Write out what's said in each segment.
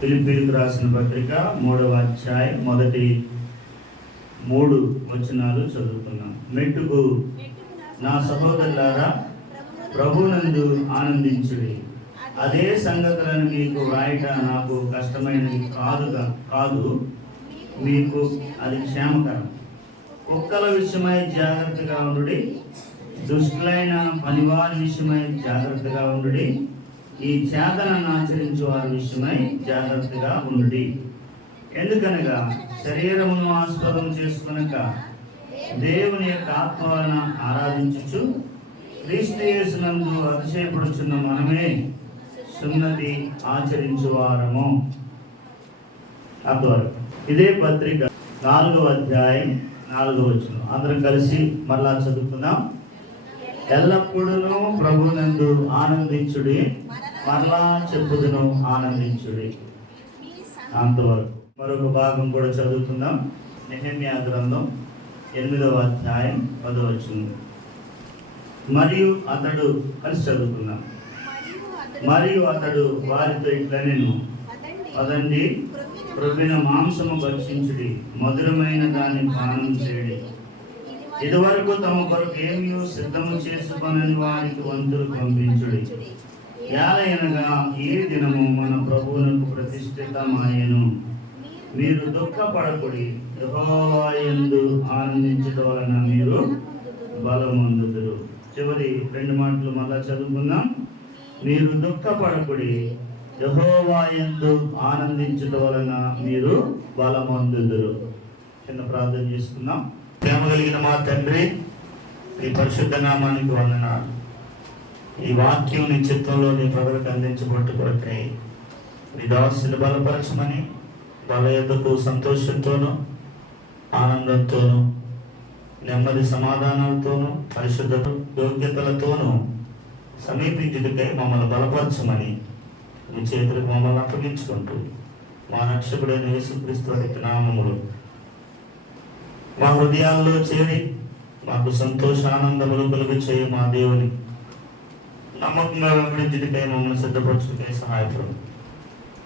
ఫిలిప్పీయులకు రాసిన పత్రిక 3వ అధ్యాయం మొదటి 3 వచనాలు చదువుతున్నాం. మెట్టుకు నా సహోదరులారా, ప్రభునందు ఆనందించుడి. అదే సంగతులను మీకు వ్రాయట నాకు కష్టమైనది కాదు, మీకు అది క్షేమకరం. కుక్కల విషయమై జాగ్రత్తగా ఉండుడి, దుష్టులైన పనివారి విషయమై జాగ్రత్తగా ఉండుడి, ఈ చేతనను ఆచరించే వారి విషయమై జాగ్రత్తగా ఉండుడి. ఎందుకనగా శరీరమును ఆస్పదం చేసుకొనక దేవుని యొక్క ఆత్మ వలన ఆరాధించుచు క్రీస్తు యేసునందు అతిశయపడుచున్న మనమే సున్నతి ఆచరించువారము. అంతవరకు ఇదే పత్రిక 4వ అధ్యాయం 4వ వచనం అందరం కలిసి మరలా చదువుకుందాం. ఎల్లప్పుడూ ప్రభునందు ఆనందించుడి, మరలా చెప్పుదును ఆనందించుడి. అంతవరకు. మరొక భాగం కూడా చదువుకుందాం. నెహెమ్యా గ్రంథం 8వ అధ్యాయం 10వ వచనం. మరియు అతడు కలిసి చదువుకుందాం. మరియు అతడు వారితో ఇట్లనెను, పదండి, ప్రొవ్విన మాంసము భక్షించుడి, మధురమైన దాన్ని పానం చేయుడి. ఇదివరకు తమ కొరకు ఏమీ సిద్ధము చేసుకొనని వారికి వంతులు పంపించుడి. యాలయనగా ఈ దినము మన ప్రభువునకు ప్రతిష్ఠితమాయెను. మీరు దుఃఖపడకుడి, యెహోవా యందు ఆనందించడం వలన మీరు బలమొందుదురు. చివరి 2 మాటలు మళ్ళా చదువుకుందాం. మీరు దుఃఖపడకుడి, యెహోవా యందు ఆనందించడం వలన మీరు బలమొందుదురు. చిన్న ప్రార్థన చేసుకుందాం. ప్రేమ కలిగిన మా తండ్రి, ఈ పరిశుద్ధ నామానికి వందనాలు. ఈ వాక్యం నీ చిత్తంలో నీ ప్రజలకు అందించబట్టు కొరకై నీ దాసుని బలపరచమని, వాళ్ళ యొద్దకు సంతోషంతోనూ ఆనందంతోనూ నెమ్మది సమాధానాలతోనూ పరిశుద్ధత యోగ్యతలతోనూ సమీపించుటకై మమ్మల్ని బలపరచమని మీ చేతులకు మమ్మల్ని అప్పగించుకుంటూ మా రక్షకుడైన యేసుక్రీస్తు వారి నామములో మా హృదయాల్లో చేరి మాకు సంతోషానందములు కలుగు చేయి. మా దేవుని నమ్మకంగా వెంబడించుటకై మమ్మల్ని సిద్ధపరచుటకై సహాయపడు.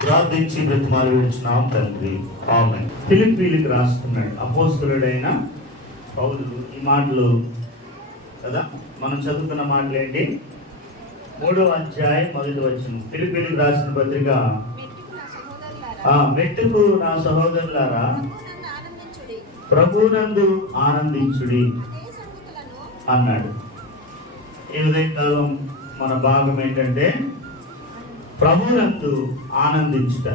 ప్రార్థించి బ్రతిమాలు విడిచినాం తండ్రి, ఆమేన్. ఫిలిప్పీయులకు రాస్తున్నాడు అపోస్తలుడైన పౌలు ఈ మాటలు కదా. మనం చదువుతున్న మాటలు ఏంటి? 3వ అధ్యాయం 1వ వచనం. ఫిలిప్పీయులకు రాసిన పత్రిక, మెట్టుకు నా సహోదరులారా, ప్రభునందు ఆనందించుడి అన్నాడు. ఈ ఉదయకాలం మన భాగం ఏంటంటే ప్రభునందు ఆనందించుట.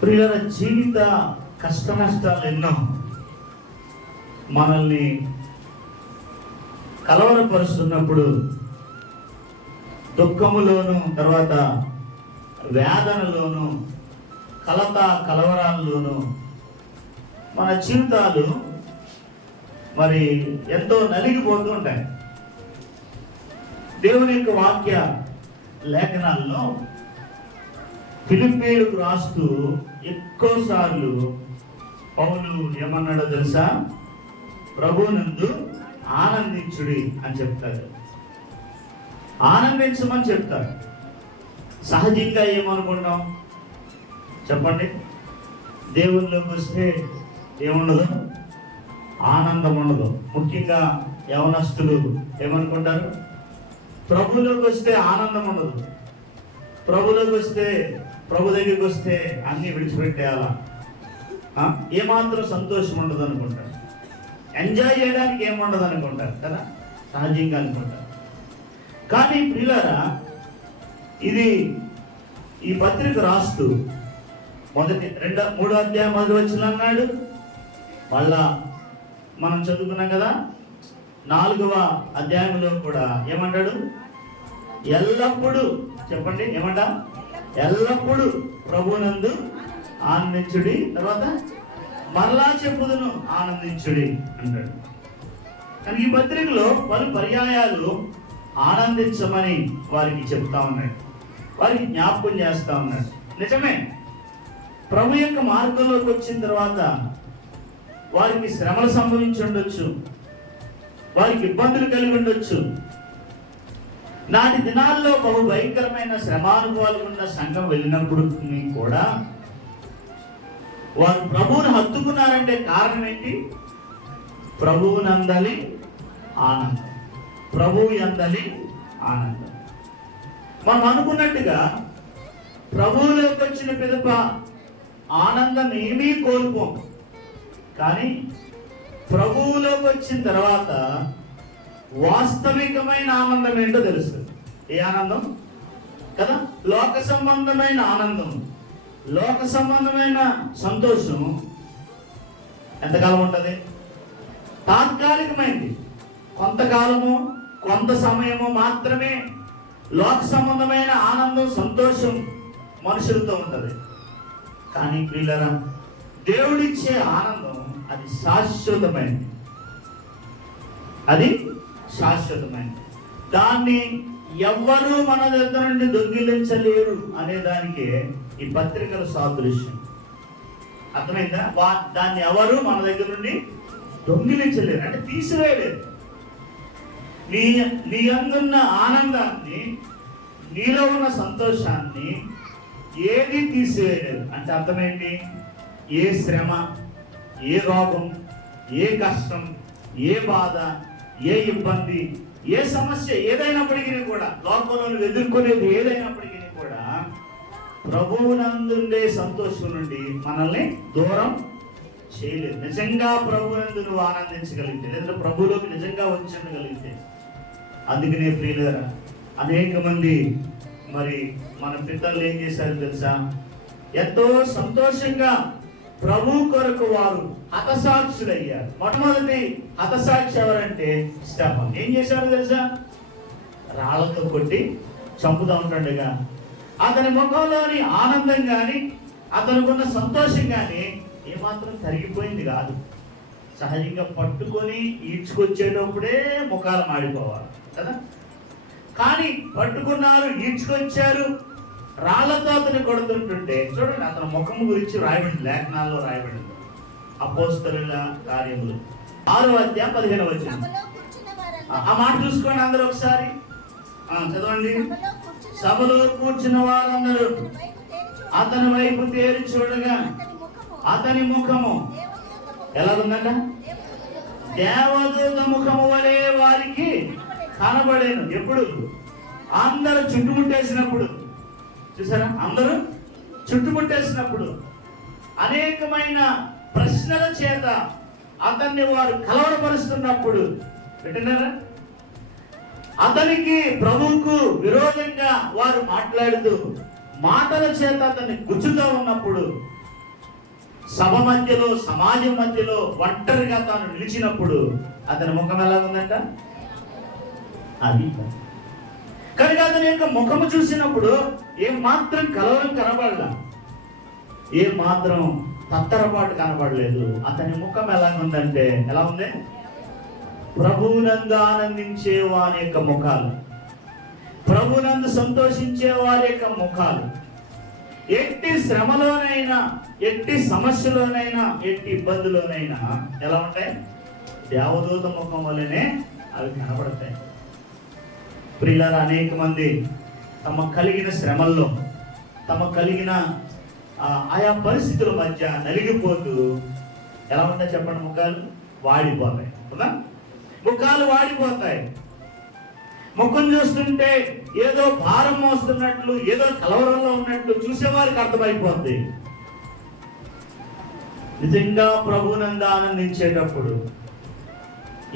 ప్రియుల జీవిత కష్ట నష్టాలు ఎన్నో మనల్ని కలవరపరుస్తున్నప్పుడు, దుఃఖములోను తర్వాత వేదనలోను కలవరాల్లోను మన జీవితాలు మరి ఎంతో నలిగిపోతూ ఉంటాయి. దేవుని యొక్క వాక్య లేఖనాల్లో ఫిలిప్పీయులకు రాస్తూ ఎక్కువసార్లు పౌలు ఏమన్నాడో తెలుసా? ప్రభునందు ఆనందించుడి అని చెప్తాడు. ఆనందించమని చెప్తాడు. సహజంగా ఏమనుకుంటాం చెప్పండి? దేవుళ్ళలోకి వస్తే ఏముండదు, ఆనందం ఉండదు. ముఖ్యంగా యవనస్తులు ఏమనుకుంటారు? ప్రభులోకి వస్తే ఆనందం ఉండదు, ప్రభులోకి వస్తే, ప్రభు దగ్గరికి వస్తే అన్ని విడిచిపెట్టేయాలా, ఏమాత్రం సంతోషం ఉండదు అనుకుంటారు. ఎంజాయ్ చేయడానికి ఏముండదు అనుకుంటారు కదా, సహజంగా అనుకుంటారు. కానీ ప్రియులారా, ఇది ఈ పత్రిక రాస్తూ 3వ అధ్యాయం 1వ వచనం అన్నాడు. మళ్ళా మనం చదువుకున్నాం కదా 4వ అధ్యాయంలో కూడా ఏమంటాడు? ఎల్లప్పుడూ, చెప్పండి ఏమంటా? ఎల్లప్పుడూ ప్రభునందు ఆనందించుడి, తర్వాత మరలా చెప్పుదును ఆనందించుడి అంటాడు. కానీ ఈ పత్రికలో పలు పర్యాయాలు ఆనందించమని వారికి చెప్తా ఉన్నాడు, వారికి జ్ఞాపకం చేస్తా ఉన్నాడు. నిజమే, ప్రభు యొక్క మార్గంలోకి వచ్చిన తర్వాత వారికి శ్రమలు సంభవించి ఉండొచ్చు, వారికి ఇబ్బందులు కలిగి ఉండొచ్చు. నాటి దినాల్లో బహు భయంకరమైన శ్రమానుభవాలు ఉన్న సంఘం వెళ్ళినప్పుడు కూడా వారు ప్రభువుని హత్తుకున్నారంటే కారణం ఏంటి? ప్రభువునందలి ఆనందం. ప్రభువు యందలి ఆనందం. మనం అనుకున్నట్టుగా ప్రభువులోకి వచ్చిన పిదప ఆనందం ఏమీ కోల్పోం. కానీ ప్రభువులోకి వచ్చిన తర్వాత వాస్తవికమైన ఆనందం ఏంటో తెలుస్తుంది. ఏ ఆనందం కదా? లోక సంబంధమైన ఆనందం, లోక సంబంధమైన సంతోషం ఎంతకాలం ఉంటుంది? తాత్కాలికమైంది. కొంతకాలము, కొంత సమయము మాత్రమే లోక సంబంధమైన ఆనందం, సంతోషం మనుషులతో ఉంటుంది. కానీ ప్రియులారా, దేవుడిచ్చే ఆనందం అది శాశ్వతమైనది. అది శాశ్వతమైనది. దాన్ని ఎవ్వరూ మన దగ్గర నుండి దొంగిలించలేరు అనే దానికే ఈ పత్రికల సాదృశ్యం. అర్థమైందా? దాన్ని ఎవరు మన దగ్గర నుండి దొంగిలించలేరు, అంటే తీసివేయలేరు. నీ అందున్న ఆనందాన్ని, నీలో ఉన్న సంతోషాన్ని ఏది తీసివేయలేదు. అంటే అర్థమేంటి? ఏ శ్రమ, ఏ రోగం, ఏ కష్టం, ఏ బాధ, ఏ ఇబ్బంది, ఏ సమస్య ఏదైనప్పటికీ కూడా, లోకంలో ఎదుర్కొనేది ఏదైనప్పటికీ కూడా ప్రభువునందుండే సంతోషం నుండి మనల్ని దూరం చేయలేదు. నిజంగా ప్రభువునందు నువ్వు ఆనందించగలిగితే, లేదా ప్రభువులోకి నిజంగా వచ్చేయగలిగితే. అందుకనే ప్రియులారా, అనేక మంది మరి మన పితరులు ఏం చేశారు తెలుసా? ఎంతో సంతోషంగా ప్రభు కొరకు వారు హతసాక్షులయ్యారు. మొట్టమొదటి హతసాక్షి ఎవరంటే స్టెఫన్. ఏం చేశారు తెలుసా? రాళ్లతో కొట్టి చంపుతా ఉంటుండగా అతని ముఖంలోని ఆనందం కానీ, అతనుకున్న సంతోషం కానీ ఏమాత్రం తరిగిపోయింది కాదు. సహజంగా పట్టుకొని ఈడ్చుకొచ్చేటప్పుడే ముఖాలు మాడిపోవాలి కదా. కానీ పట్టుకున్నారు, ఈడ్చుకొచ్చారు, రాళ్లతో అతను కొడుతుంటుంటే చూడండి, అతని ముఖం గురించి రాయబడింది, లేఖనాల్లో రాయబడింది. అపోస్తలుల కార్యములు 6వ అధ్యాయం 15వ వచనం. ఆ మాట చూసుకోండి అందరూ ఒకసారి, చదవండి. సభలో కూర్చున్న వారందరూ అతని వైపు తేరి చూడగా అతని ముఖము ఎలా ఉందంట? దేవదూత ముఖము వలె వారికి కనబడేను. ఎప్పుడు? అందరూ చుట్టుముట్టేసినప్పుడు. చూసారా? అందరూ చుట్టుముట్టేసినప్పుడు అనేకమైన ప్రశ్నల చేత అతన్ని వారు కలవరపరుస్తున్నప్పుడు వింటున్నారా? అతనికి, ప్రభువుకు విరోధంగా వారు మాట్లాడుతూ మాటల చేత అతన్ని గుచ్చుతూ ఉన్నప్పుడు, సభ మధ్యలో, సమాజం మధ్యలో ఒంటరిగా తాను నిలిచినప్పుడు అతని ముఖం ఎలా ఉందంట? అది కనుక అతని యొక్క ముఖము చూసినప్పుడు ఏం మాత్రం కలవరం కనబడలా, ఏం మాత్రం తత్తరపాటు కనబడలేదు. అతని ముఖం ఎలా ఉందంటే, ఎలా ఉంది? ప్రభువునందు ఆనందించే వారి యొక్క ముఖాలు, ప్రభువునందు సంతోషించే వారి యొక్క ముఖాలు ఎట్టి శ్రమలోనైనా, ఎట్టి సమస్యలోనైనా, ఎట్టి ఇబ్బందులోనైనా ఎలా ఉంటాయి? దేవదూత ముఖం వల్లనే అవి కనబడతాయి. ప్రియులారా, అనేక మంది తమ కలిగిన శ్రమల్లో, తమ కలిగిన ఆయా పరిస్థితుల మధ్య నలిగిపోతూ ఎలా ఉంటాయి చెప్పండి? ముఖాలు వాడిపోతాయి కదా. ముఖాలు వాడిపోతాయి. ముఖం చూస్తుంటే ఏదో భారం మోస్తున్నట్లు, ఏదో కలవరంలో ఉన్నట్లు చూసేవారికి అర్థమైపోద్ది. నిజంగా ప్రభువునందు ఆనందించేటప్పుడు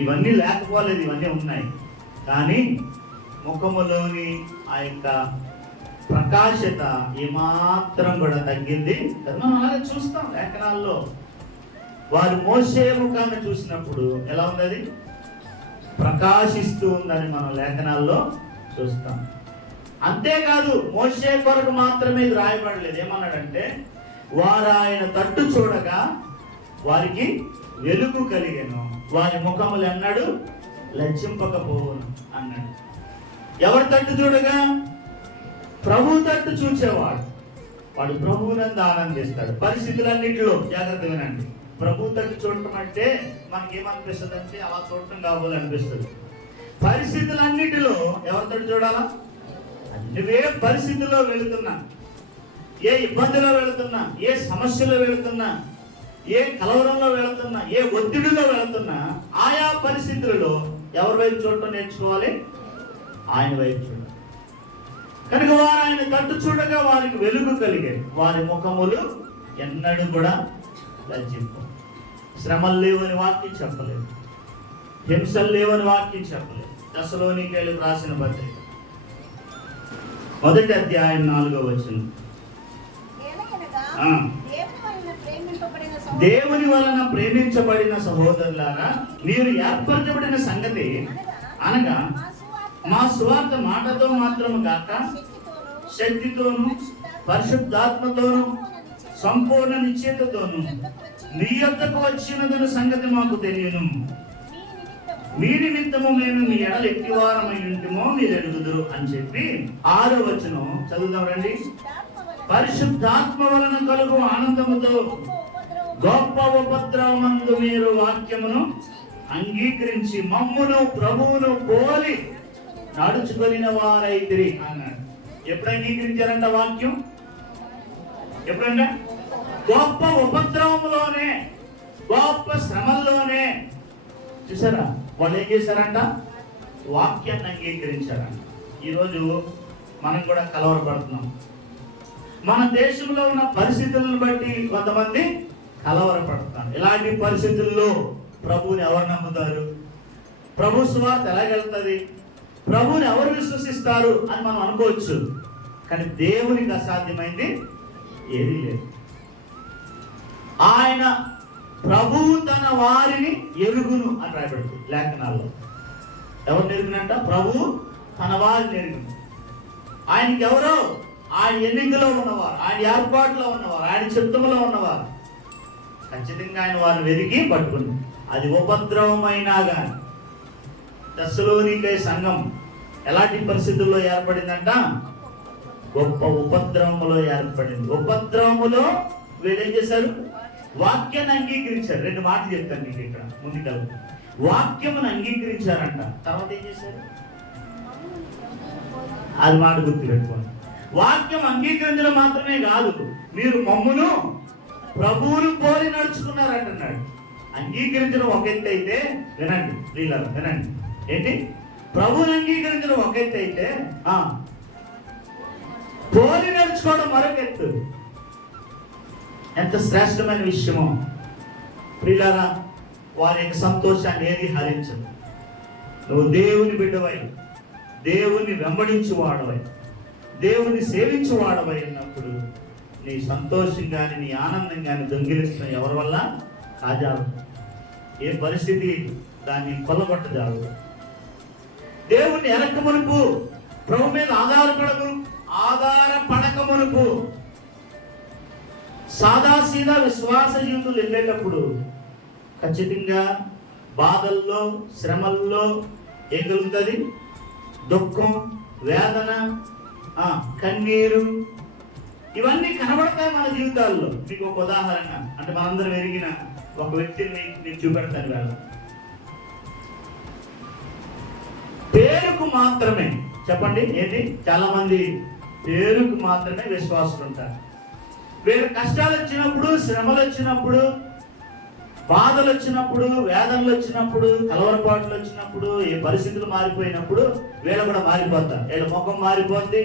ఇవన్నీ లేకపోలేదు, ఇవన్నీ ఉన్నాయి. కానీ ముఖములోని ఆ యొక్క ప్రకాశత ఏమాత్రం కూడా తగ్గింది. మనం అలాగే చూస్తాం లేఖనాల్లో. వారు మోషే ముఖాన్ని చూసినప్పుడు ఎలా ఉన్నది? ప్రకాశిస్తూ ఉందని మనం లేఖనాల్లో చూస్తాం. అంతేకాదు, మోషే కొరకు మాత్రమే ఇది రాయబడలేదు. ఏమన్నాడంటే, వారు ఆయన తట్టు చూడగా వారికి వెలుగు కలిగెను, వారి ముఖములు అన్నాడు లజ్జింపకపోవును అన్నాడు. ఎవరి తట్టు చూడగా? ప్రభు తట్టు చూచేవాడు వాడు ప్రభువునందు ఆనందిస్తాడు. పరిస్థితులన్నింటిలో జాగ్రత్త వినండి. ప్రభు తట్టు చూడటం అంటే మనకేమనిపిస్తుంది అంటే అలా చూడటం కావాలనిపిస్తుంది. పరిస్థితులన్నిటిలో ఎవరితో చూడాలా? నువ్వే పరిస్థితుల్లో వెళుతున్నా, ఏ ఇబ్బందిలో వెళుతున్నా, ఏ సమస్యలో వెళుతున్నా, ఏ కలవరంలో వెళుతున్నా, ఏ ఒత్తిడిలో వెళుతున్నా, ఆయా పరిస్థితులలో ఎవరి వైపు చూడటం నేర్చుకోవాలి? ఆయన వైపు చూడాలి. కనుక వారు ఆయన తట్టు చూడగా వారికి వెలుగు కలిగే, వారి ముఖములు ఎన్నడూ కూడా లజ్జింపు. శ్రమలు లేవని వాక్యం చెప్పలేదు, హింసలు లేవని వాక్యం చెప్పలేదు. దశలోనికైలకు రాసిన పత్రిక 1వ అధ్యాయం 4వ వచనం. దేవుని వలన ప్రేమించబడిన సహోదరులారా, మీరు ఏర్పరచబడిన సంగతి అనగా మా సువార్త మాటతో మాత్రము కాక శక్తితోను పరిశుద్ధాత్మతోను సంపూర్ణ నిశ్చయతతోను మీ యొద్దకు వచ్చినదన్న సంగతి మాకు తెలియను. మీ నిమిత్తము మేము మీ ఎడలు ఎక్కివారమై ఉంటమో మీరు ఎరుగుదురు అని చెప్పి 6వ వచనం చదువుదాం రండి. పరిశుద్ధాత్మ వలన కలుగు ఆనందముతో గొప్ప ఉపద్రవమందు మీరు వాక్యమును అంగీకరించి మమ్మును ప్రభువును పోలి నడుచుకొనిన వారైతిరి అన్నాడు. ఎప్పుడు అంగీకరించారంట వాక్యం? ఎప్పుడంటే గొప్ప ఉపద్రవంలోనే, గొప్ప శ్రమల్లోనే. చూసారా వాళ్ళు ఏం చేశారంట? వాక్యాన్ని అంగీకరించారంట. ఈరోజు మనం కూడా కలవరపడుతున్నాం. మన దేశంలో ఉన్న పరిస్థితులను బట్టి కొంతమంది కలవరపడతారు. ఇలాంటి పరిస్థితుల్లో ప్రభువుని ఎవరు నమ్ముతారు? ప్రభు సువార్త ఎలాగెళ్తుంది? ప్రభువుని ఎవరు విశ్వసిస్తారు అని మనం అనుకోవచ్చు. కానీ దేవునికి అసాధ్యమైంది ఏదీ లేదు. ఆయన ప్రభువు తన వారిని ఎరుగును అని రాయబడుతుంది లేఖనాల్లో. ఎవరు ఎరుగునంట? ప్రభువు తన వారిని ఎరుగును. ఆయనకి ఎవరో ఆయన ఎన్నికలో ఉన్నవారు, ఆయన ఏర్పాటులో ఉన్నవారు, ఆయన చిత్తములో ఉన్నవారు ఖచ్చితంగా ఆయన వారిని వెతికి పట్టుకుంది. అది ఉపద్రవమైనా కానీ. దశలోనికై సంఘం ఎలాంటి పరిస్థితుల్లో ఏర్పడిందంట? గొప్ప ఉపద్రవములో ఏర్పడింది. ఉపద్రవములో వీళ్ళు ఏం చేశారు? వాక్యాన్ని అంగీకరించారు. 2 మాటలు చెప్తాను మీకు ఇక్కడ ముందుకెళ్ళి. వాక్యమును అంగీకరించారంట. తర్వాత ఏం చేశారు? అది మాట గుర్తు పెట్టుకోండి. వాక్యం అంగీకరించడం మాత్రమే కాదు, మీరు మమ్మును ప్రభువును పోలి నడుచుకున్నారంటున్నాడు. అంగీకరించడం ఒక ఎత్తు అయితే, వినండి ప్రియులారా, వినండి. ఏంటి? ప్రభువుని అంగీకరించడం ఒక ఎత్తు అయితే, పోలి నడుచుకోవడం మరొక ఎత్తు. ఎంత శ్రేష్టమైన విషయమో ప్రియులారా. వారి యొక్క సంతోషాన్ని ఏది హరించదు. నువ్వు దేవుని బిడ్డవై, దేవుని వెంబడించు వాడవై, దేవుని సేవించు వాడవై ఉన్నప్పుడు నీ సంతోషం కానీ నీ ఆనందం కానీ దొంగిలిస్తున్న ఎవరి వల్ల కాజాలు. ఏ పరిస్థితి దాన్ని కొల్లగొట్టజాలు. దేవుణ్ణి ఎరక్క మునుపు, ప్రభు మీద ఆధారపడక మునుపు సాదాసీదా విశ్వాస జీవితంలో వెళ్ళేటప్పుడు ఖచ్చితంగా బాధల్లో, శ్రమల్లో ఏం కలుగుతుంది? దుఃఖం, వేదన, కన్నీరు, ఇవన్నీ కనబడతాయి మన జీవితాల్లో. మీకు ఒక ఉదాహరణ, అంటే మనందరం ఎరిగిన ఒక వ్యక్తిని మీకు చూపెడతాను. వేళ పేరుకు మాత్రమే, చెప్పండి ఏంటి? చాలా మంది పేరుకు మాత్రమే విశ్వాసులు ఉంటారు. వీళ్ళ కష్టాలు వచ్చినప్పుడు, శ్రమలు వచ్చినప్పుడు, బాధలు వచ్చినప్పుడు, వేదనలు వచ్చినప్పుడు, కలవరపాట్లు వచ్చినప్పుడు, ఏ పరిస్థితులు మారిపోయినప్పుడు వీళ్ళు కూడా మారిపోతారు. వీళ్ళ ముఖం మారిపోద్ది,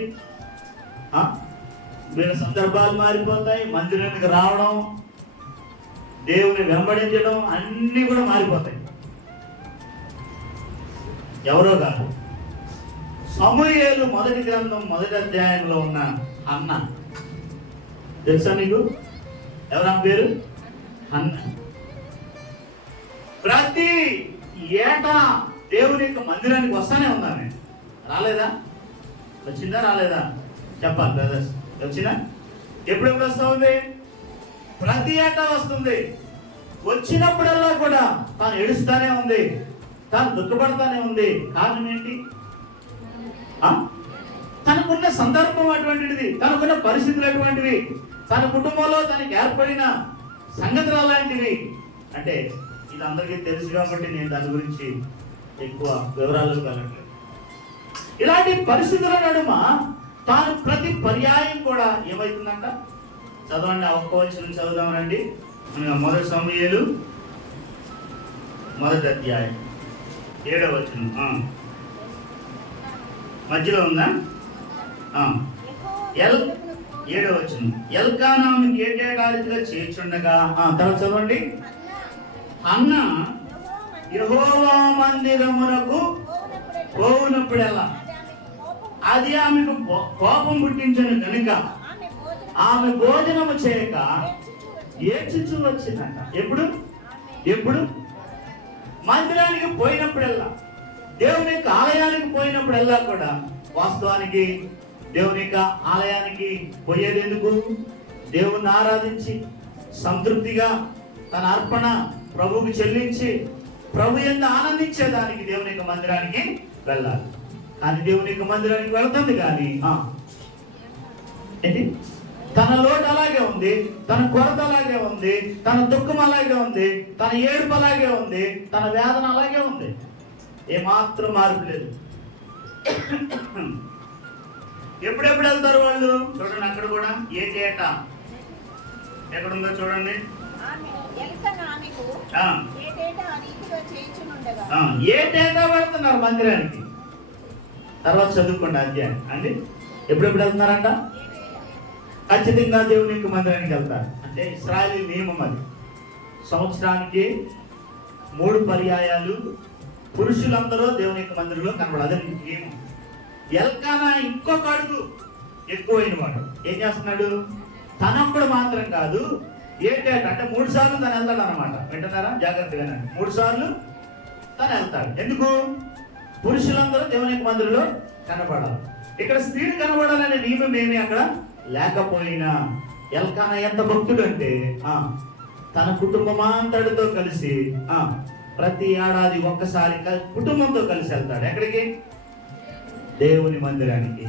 వీళ్ళ సందర్భాలు మారిపోతాయి, మందిరానికి రావడం, దేవుని వెంబడించడం అన్నీ కూడా మారిపోతాయి. ఎవరో కాదు, సమూయేలు 1వ గ్రంథం 1వ అధ్యాయంలో ఉన్న అన్న తెలుసా మీకు? ఎవరా పేరు? అన్న. ప్రతి ఏటా దేవుని యొక్క మందిరానికి వస్తానే ఉన్నాను. రాలేదా? వచ్చిందా? రాలేదా? చెప్పాలి బ్రదర్స్. వచ్చినా? ఎప్పుడెప్పుడు వస్తూ ఉంది? ప్రతి ఏటా వస్తుంది. వచ్చినప్పుడల్లా కూడా తాను ఏడుస్తానే ఉంది, తాను దుఃఖపడతానే ఉంది. కారణం ఏంటి? తనకున్న సందర్భం అటువంటిది, తనకున్న పరిస్థితులు అటువంటివి, తన కుటుంబంలో తనకి ఏర్పడిన సంగతులు అలాంటివి. అంటే ఇది అందరికీ తెలుసు కాబట్టి నేను దాని గురించి ఎక్కువ వివరాలకు వెళ్ళట్లేదు. ఇలాంటి పరిస్థితుల నడుమ తాను ప్రతి పర్యాయం కూడా ఏమవుతుందంట? చదవండి, ఒక్క వచనం చదువుదామనండి. మొదటి సమూయేలు 1వ అధ్యాయం 7వ వచనం మధ్యలో ఉందా? 7వ వచనం. ఎల్కానాను ఏటేటాదిగా చేర్చుండగా తర్వాత చదవండి. అన్న యెహోవా మందిరమునకు పోవునప్పుడెల్లా అది ఆమెకు కోపం పుట్టించను కనుక ఆమె భోజనము చేయక ఏడ్చుచూ వచ్చిందంట. ఎప్పుడు మందిరానికి పోయినప్పుడల్లా, దేవుని యొక్క ఆలయానికి పోయినప్పుడల్లా కూడా వాస్తవానికి దేవుని యొక్క ఆలయానికి పోయేది ఎందుకు? దేవుణ్ణి ఆరాధించి సంతృప్తిగా తన అర్పణ ప్రభువుకి చెల్లించి ప్రభు ఎంత ఆనందించేదానికి దేవుని యొక్క మందిరానికి వెళ్ళాలి. కానీ దేవుని యొక్క మందిరానికి వెళ్తుంది కానీ ఏంటి? తన లోటు అలాగే ఉంది, తన కొరత అలాగే ఉంది, తన దుఃఖం అలాగే ఉంది, తన ఏడుపు అలాగే ఉంది, తన వేదన అలాగే ఉంది. ఏమాత్రం మార్పు లేదు. ఎప్పుడెప్పుడు వెళ్తారు వాళ్ళు? చూడండి, అక్కడ కూడా ఏటేట ఎక్కడుందో చూడండి. ఏటేటా వెళ్తున్నారు మందిరానికి. తర్వాత చదువుకోండి అధ్యాయం అండి. ఎప్పుడెప్పుడు వెళ్తున్నారంట? ఖచ్చితంగా దేవుని యొక్క మందిరానికి వెళ్తారు. అంటే ఇశ్రాయేలు నియమం అది. సంవత్సరానికి 3 పర్యాయాలు పురుషులందరూ దేవుని యొక్క మందిరంలో కనబడాలి. అదే నియమం. ఎల్కానా ఇంకొక అడుగు ఎక్కువైన వాడు ఏం చేస్తున్నాడు? తనప్పుడు మాత్రం కాదు, ఏటేట అంటే 3 సార్లు తను వెళ్తాడు అనమాట. వింటున్నారా? జాగ్రత్తగా 3 సార్లు తను వెళ్తాడు. ఎందుకు? పురుషులందరూ దేవుని యొక్క మందిరంలో కనబడాలి. ఇక్కడ స్త్రీలు కనబడాలనే నియమం ఏమి అక్కడ లేకపోయినా ఎల్కానా ఎంత భక్తుడు అంటే తన కుటుంబమంతటితో కలిసి ప్రతి ఏడాది ఒక్కసారి కుటుంబంతో కలిసి వెళ్తాడు. ఎక్కడికి? దేవుని మందిరానికి.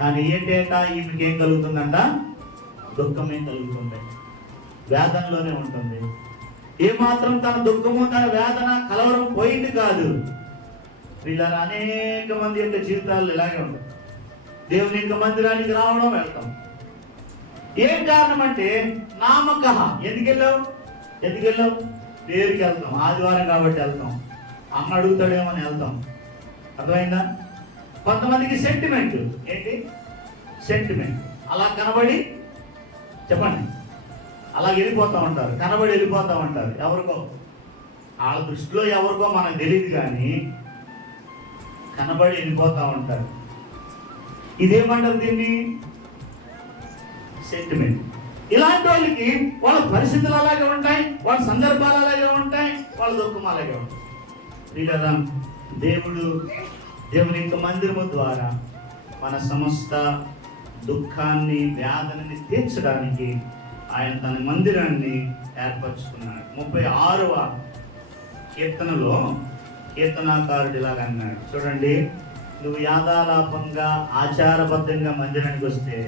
కానీ ఏంటేటా ఈమెకి ఏం కలుగుతుందంట? దుఃఖమే కలుగుతుంది, వేదనలోనే ఉంటుంది. ఏమాత్రం తన దుఃఖము, తన వేదన, కలవరం పోయింది కాదు. వీళ్ళ అనేక మంది యొక్క జీవితాలు ఇలాగే ఉంటాయి. దేవుని యొక్క మందిరానికి రావడం, వెళ్తాం. ఏం కారణం అంటే నామక. ఎందుకు వెళ్ళావు? పేరుకి వెళ్తాం. ఆదివారం కాబట్టి వెళ్తాం. అన్న అడుగుతాడేమో అని వెళ్తాం. అర్థమైందా? కొంతమందికి సెంటిమెంట్. ఏంటి సెంటిమెంట్? అలా కనబడి చెప్పండి, అలా వెళ్ళిపోతూ ఉంటారు. కనబడి వెళ్ళిపోతూ ఉంటారు. ఎవరికో వాళ్ళ దృష్టిలో ఎవరికో మనకు తెలియదు కానీ కనబడి వెళ్ళిపోతూ ఉంటారు. ఇదేమంటారు? దీన్ని సెంటిమెంట్. ఇలాంటి వాళ్ళకి వాళ్ళ పరిస్థితులు అలాగే ఉంటాయి, వాళ్ళ సందర్భాలు అలాగే ఉంటాయి, వాళ్ళ దుఃఖం అలాగే ఉంటాయి. ఇలా దేవుని యొక్క మందిరము ద్వారా మన సమస్త దుఃఖాన్ని, వేదనని తీర్చడానికి ఆయన తన మందిరాన్ని ఏర్పరచుకున్నాడు. 36వ కీర్తనలో కీర్తనాకారుడు ఇలాగ అన్నాడు. చూడండి, నువ్వు యాదాలాపంగా ఆచారబద్ధంగా మందిరానికి వస్తే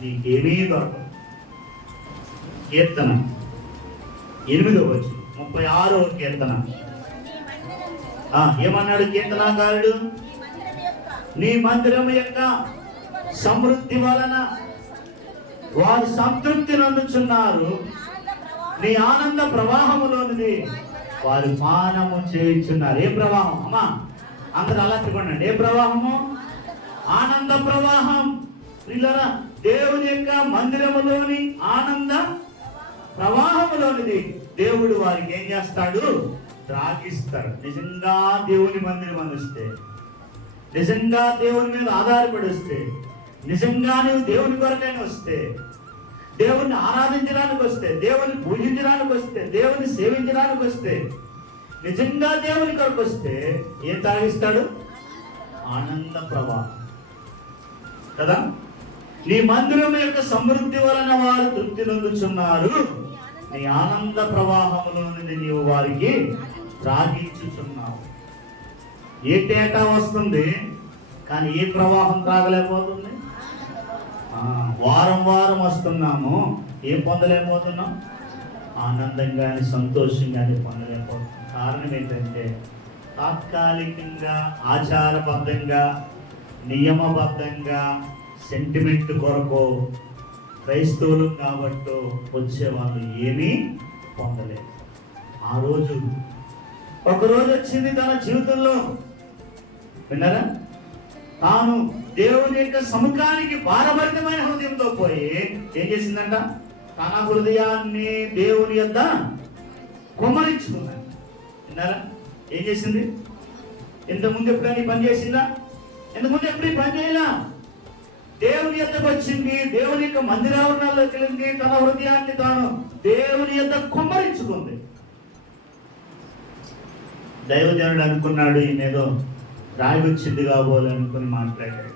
నీకేమీ దొరకదు. కీర్తన 8వ వచనం, 36వ కీర్తన. ఏమన్నాడు కీర్తనాకారుడు? నీ మందిరం యొక్క సమృద్ధి వలన వారు సంతృప్తి నందుచున్నారు. నీ ఆనంద ప్రవాహములోనిది వారు పానము చేయుచున్నారు. ఏ ప్రవాహం అమ్మా? అందరూ అలా తిప్పండి. ఏ ప్రవాహము? ఆనంద ప్రవాహం. పిల్లరా, దేవుని యొక్క మందిరములోని ఆనంద ప్రవాహములోనిది దేవుడు వారికి ఏం చేస్తాడు? త్రాగిస్తాడు. నిజంగా దేవుని మందిరం అందిస్తే, నిజంగా దేవుని మీద ఆధారపడి వస్తే, నిజంగా నువ్వు దేవుని కొరకైనా వస్తే, దేవుణ్ణి ఆరాధించడానికి వస్తే, దేవుని పూజించడానికి వస్తే, దేవుని సేవించడానికి వస్తే, నిజంగా దేవుని కొరకు వస్తే ఏం తాగిస్తాడు? ఆనంద ప్రవాహం కదా. నీ మందిరం యొక్క సమృద్ధి వలన వారు తృప్తి నొందుచున్నారు. నీ ఆనంద ప్రవాహంలో నుండి నీవు వారికి త్రాగించుచున్నావు. ఏటేటా వస్తుంది కానీ ఏ ప్రవాహం త్రాగలేకపోతుంది? వారం వారం వస్తున్నాము, ఏం పొందలేకపోతున్నాం? ఆనందంగాని సంతోషంగాని పొందలేకపోతున్నాం. కారణం ఏంటంటే తాత్కాలికంగా, ఆచారబద్ధంగా, నియమబద్ధంగా, సెంటిమెంట్ కొరకు క్రైస్తవులు కాబట్టి వచ్చేవాళ్ళు ఏమీ పొందలేదు. ఆ రోజు ఒకరోజు వచ్చింది తన జీవితంలో, విన్నారా, తాను దేవుని యొక్క సముఖానికి భారభరితమైన హృదయంతో పోయి ఏం చేసిందంట? తన హృదయాన్ని దేవుని యొద్ద కుమ్మరించుకున్నాడు. విన్నారా? ఏం చేసింది? ఇంతకుముందు ఎప్పుడైనా ఈ పని చేసిందా? ఇంతకుముందు ఎప్పుడు ఈ పని చేయలా? దేవుని యొద్దకు వచ్చింది, దేవుని యొక్క మందిరావరణాల్లోకి వెళ్ళింది, తన హృదయాన్ని తాను దేవుని యొద్ద కుమ్మరించుకుంది. దైవజనుడు అనుకున్నాడు, ఈయనేదో రాయి వచ్చింది కాబోలు అనుకుని మాట్లాడాడు.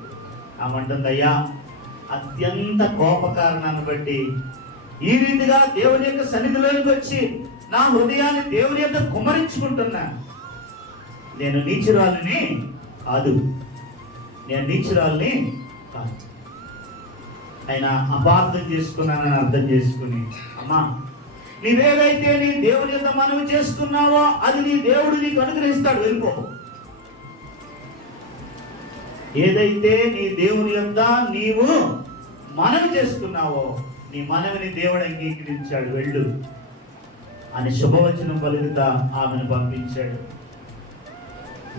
ఆమంటుంది, అయ్యా, అత్యంత కోప కారణాన్ని బట్టి ఈ రీతిగా దేవుని యొక్క సన్నిధిలోనికి వచ్చి నా హృదయాన్ని దేవుని యొక్క కుమ్మరించుకుంటున్నా. నేను నీచురాలిని కాదు, నేను నీచురాలిని కాదు. ఆయన అపార్థం చేసుకున్నానని అర్థం చేసుకుని, అమ్మా, నీవేదైతే నీ దేవుని యొక్క మనవి చేసుకున్నావో అది నీ దేవుడు నీకు అనుగ్రహిస్తాడు, వెళ్ళిపో. ఏదైతే నీ దేవుని యొక్క నీవు మనవి చేసుకున్నావో నీ మనవిని దేవుడు అంగీకరించాడు, వెళ్ళు అని శుభవచనం పలుకుతా ఆమెను పంపించాడు.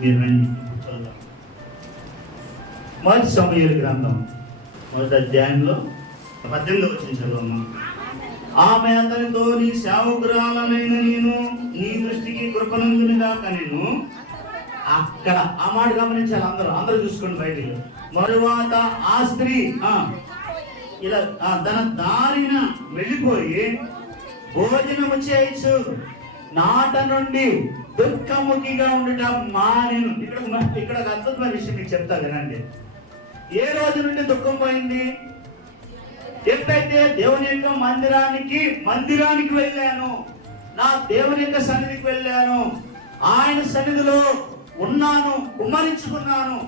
మీరు రండి. మొదటి సమూయేలు గ్రంథం 1వ అధ్యాయంలో 18వ వచనం చదువున్నాం. ఆమె అతనితో, నీ సేవకురాలనైన నేను నీ దృష్టికి కృపనందునిగాక నేను. అక్కడ ఆ మాట గమనించాలి, అందరూ చూసుకోండి బయటికి. తరువాత ఆ స్త్రీ ఇలా తన దారిన వెళ్ళిపోయి భోజనము చేయొచ్చు నాట నుండి దుఃఖముఖిగా ఉండటం మానేను. ఇక్కడ ఒక అద్భుతమైన విషయం మీకు చెప్తా వినండి. ఏ రోజు నుండి దుఃఖం పోయింది? ఎప్పుడైతే దేవుని యొక్క మందిరానికి వెళ్ళాను, నా దేవుని యొక్క సన్నిధికి వెళ్ళాను, ఆయన సన్నిధిలో ఉన్నాను, కుమ్మరించుకున్నాను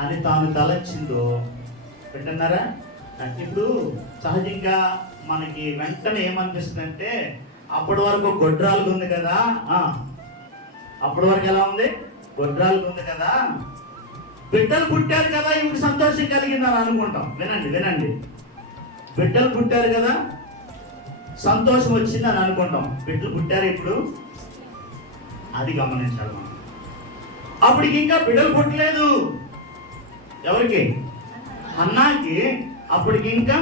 అని తాను తలచిందో, వింటున్నారా? ఇప్పుడు సహజంగా మనకి వెంటనే ఏమనిపిస్తుందంటే, అప్పటి వరకు గొడ్రాలకు ఉంది కదా, అప్పటి వరకు ఎలా ఉంది? గొడ్రాలకు ఉంది కదా, బిడ్డలు పుట్టారు కదా, ఇప్పుడు సంతోషం కలిగిందని అనుకుంటాం. వినండి, బిడ్డలు పుట్టారు కదా, సంతోషం వచ్చిందని అనుకుంటాం. బిడ్డలు పుట్టారు ఇప్పుడు, అది గమనించాలి మనం. అప్పటికి ఇంకా బిడ్డలు పుట్టలేదు. ఎవరికి? అన్నాకి అప్పటికి ఇంకా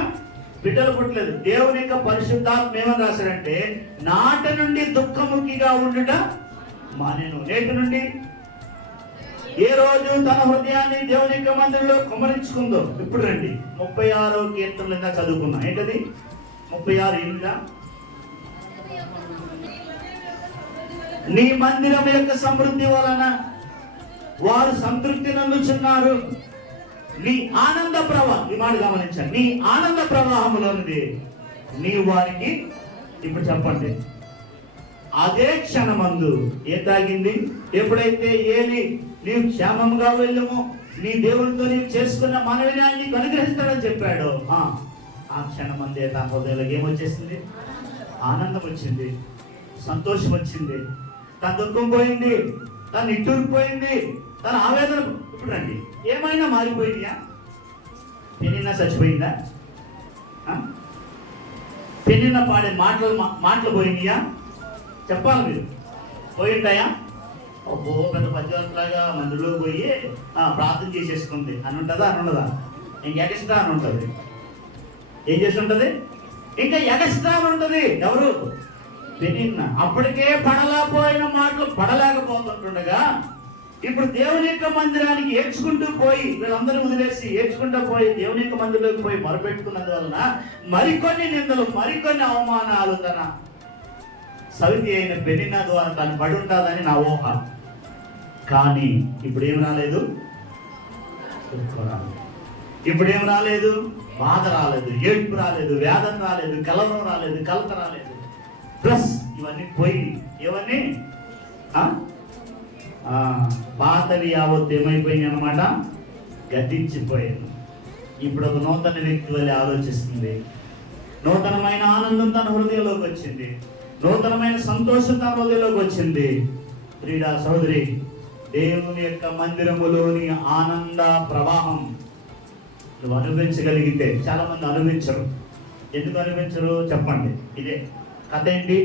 బిడ్డలు పుట్టలేదు. దేవుని యొక్క పరిశుద్ధాత్మ ఏమని రాశాడంటే, నాట నుండి దుఃఖముఖిగా ఉండుట మానేను. నేటి నుండి ఏ రోజు తన హృదయాన్ని దేవుని యొక్క మందిరంలో కుమ్మరించుకుందో. ఇప్పుడు రండి, 36వ కీర్తన చదువుకున్నాం. ఏంటది? 36:8. నీ మందిరం యొక్క సమృద్ధి వలన వారు సంతృప్తి నందుచున్నారు. నీ ఆనంద ప్రవాహం, ఈ మాట గమనించండి, నీ ఆనంద ప్రవాహంలోనిది నీ వారికి. ఇప్పుడు చెప్పండి, అదే క్షణమందు ఏ తాగింది? ఎప్పుడైతే ఏలి నీవు క్షేమంగా వెళ్ళము, నీ దేవునితో నీవు చేసుకున్న మనవిని ఆయన నీకు అనుగ్రహిస్తాడని చెప్పాడు, ఆ క్షణమందే తన హృదయంలోకి ఏమొచ్చేసింది? ఆనందం వచ్చింది, సంతోషం వచ్చింది, తన దుఃఖం పోయింది, తన నిట్టూరిపోయింది, తన ఆవేదన. ఇప్పుడు రండి, ఏమైనా మారిపోయిందా? పెనిన్నా చచ్చిపోయిందా? పెనిన్న పాడే మాటలు పోయినాయా? చెప్పాలి మీరు. పోయింటాయా? ఓ పెద్ద పద్యలాగా మందులో పోయి ప్రార్థన చేసేసుకుంది అని ఉంటుందా? అని ఉండదా? ఇంకా ఎగస్ట్రా అని ఉంటుంది. ఏం చేసి ఉంటుంది? ఇంకా ఎగస్ట్రా అని ఉంటుంది. ఎవరు? పెనిన్న. అప్పటికే పడలేకపోయిన మాటలు పడలేకపోతుంటుండగా ఇప్పుడు దేవుని యొక్క మందిరానికి ఏడ్చుకుంటూ పోయి, వీళ్ళందరూ వదిలేసి ఏడ్చుకుంటూ పోయి దేవుని యొక్క మందిరంలోకి పోయి మొరపెట్టుకున్నది వలన మరికొన్ని నిందలు, మరికొన్ని అవమానాలు తన సవితి అయిన పెనిన్న ద్వారా తను పడి ఉంటుందని నా ఊహ. కానీ ఇప్పుడేం రాలేదు? ఇప్పుడేం రాలేదు? బాధ రాలేదు, ఏడ్పు రాలేదు, వేదన రాలేదు, కలవరం రాలేదు, కలత రాలేదు. ప్లస్ ఇవన్నీ పోయి ఇవన్నీ పాతవి యావత్తు ఏమైపోయింది అన్నమాట, గద్దించిపోయాను. ఇప్పుడు ఒక నూతన వ్యక్తి వల్ల ఆలోచిస్తుంది. నూతనమైన ఆనందం తన హృదయంలోకి వచ్చింది, నూతనమైన సంతోషం తన హృదయంలోకి వచ్చింది. ప్రియుడా సహోదరి, దేవుని యొక్క మందిరములోని ఆనంద ప్రవాహం నువ్వు అనుభవించగలిగితే, చాలా మంది అనుభవించరు. ఎందుకు అనుభవించరు చెప్పండి. ఇదే కథ ఏంటి?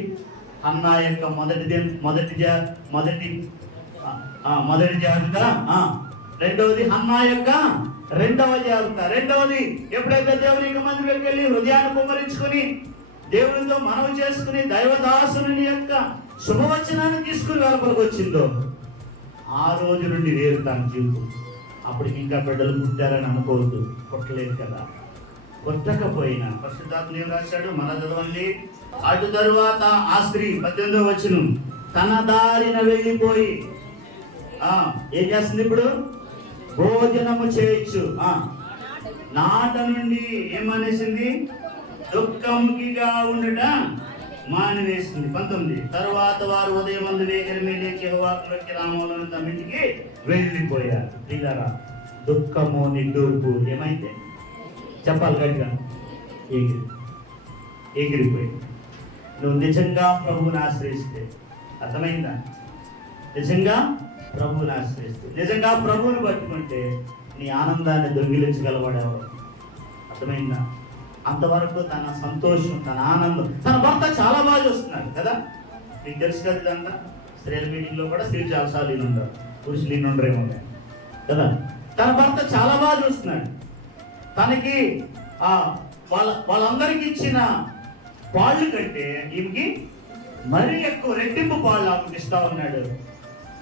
హన్నా యొక్క మొదటి జాబితా, రెండవది హన్నా యొక్క రెండవ జాబితా. రెండవది, ఎప్పుడైతే దేవుని యొక్క మందిరంలోకి వెళ్ళి హృదయాన్ని కుమ్మరించుకుని దేవునితో మనవి చేసుకుని దైవదాసుని యొక్క శుభవచనాన్ని తీసుకుని వెలుపలికి వచ్చిందో, ఆ రోజు నుండి వేరు తన జీవితం. అప్పటికి ఇంకా బిడ్డలు పుట్టారని అనుకోవద్దు, పుట్టలేదు కదా. పుట్టకపోయినా పరిశుద్ధాత్మ ఏం రాశాడు? మన చదవండి. అటు తరువాత ఆ స్త్రీ 18వ వచనం, తన దారిన వెళ్ళిపోయి ఏం చేస్తుంది? ఇప్పుడు భోజనము చేయొచ్చు. నాట నుండి ఏమనేసింది? దుఃఖముఖిగా ఉండట మానివేసింది. 19, తరువాత వారు ఉదయమందు వేగరమే లేచి యెహోవాకి రామంలోని తమ ఇంటికి వెళ్ళిపోయారు. పిల్లరా, దుఃఖము నిట్టూర్పు ఏమైంది చెప్పాలి గట్టిగా? ఎగిరిపోయింది. నువ్వు నిజంగా ప్రభువుని ఆశ్రయిస్తే, అర్థమైందా? నిజంగా ప్రభువుని ఆశ్రయిస్తే, నిజంగా ప్రభువుని పట్టుకుంటే నీ ఆనందాన్ని దొంగిలించగలవాడేవాడు. అర్థమైందా? అంతవరకు తన సంతోషం, తన ఆనందం, తన భర్త చాలా బాగా చూస్తున్నాడు కదా. మీకు తెలుసు కదా ఇదంతా. స్త్రీల మీటింగ్లో కూడా స్త్రీలు చాలాసార్లు ఈయన ఉంటారు, పురుషులు ఈయన ఉండరేమో కదా. తన భర్త చాలా బాగా చూస్తున్నాడు. తనకి వాళ్ళందరికీ ఇచ్చిన పాళ్ళు కంటే ఈమెకి మరీ ఎక్కువ రెట్టింపు పాళ్ళు ఆమెకి ఇస్తా ఉన్నాడు.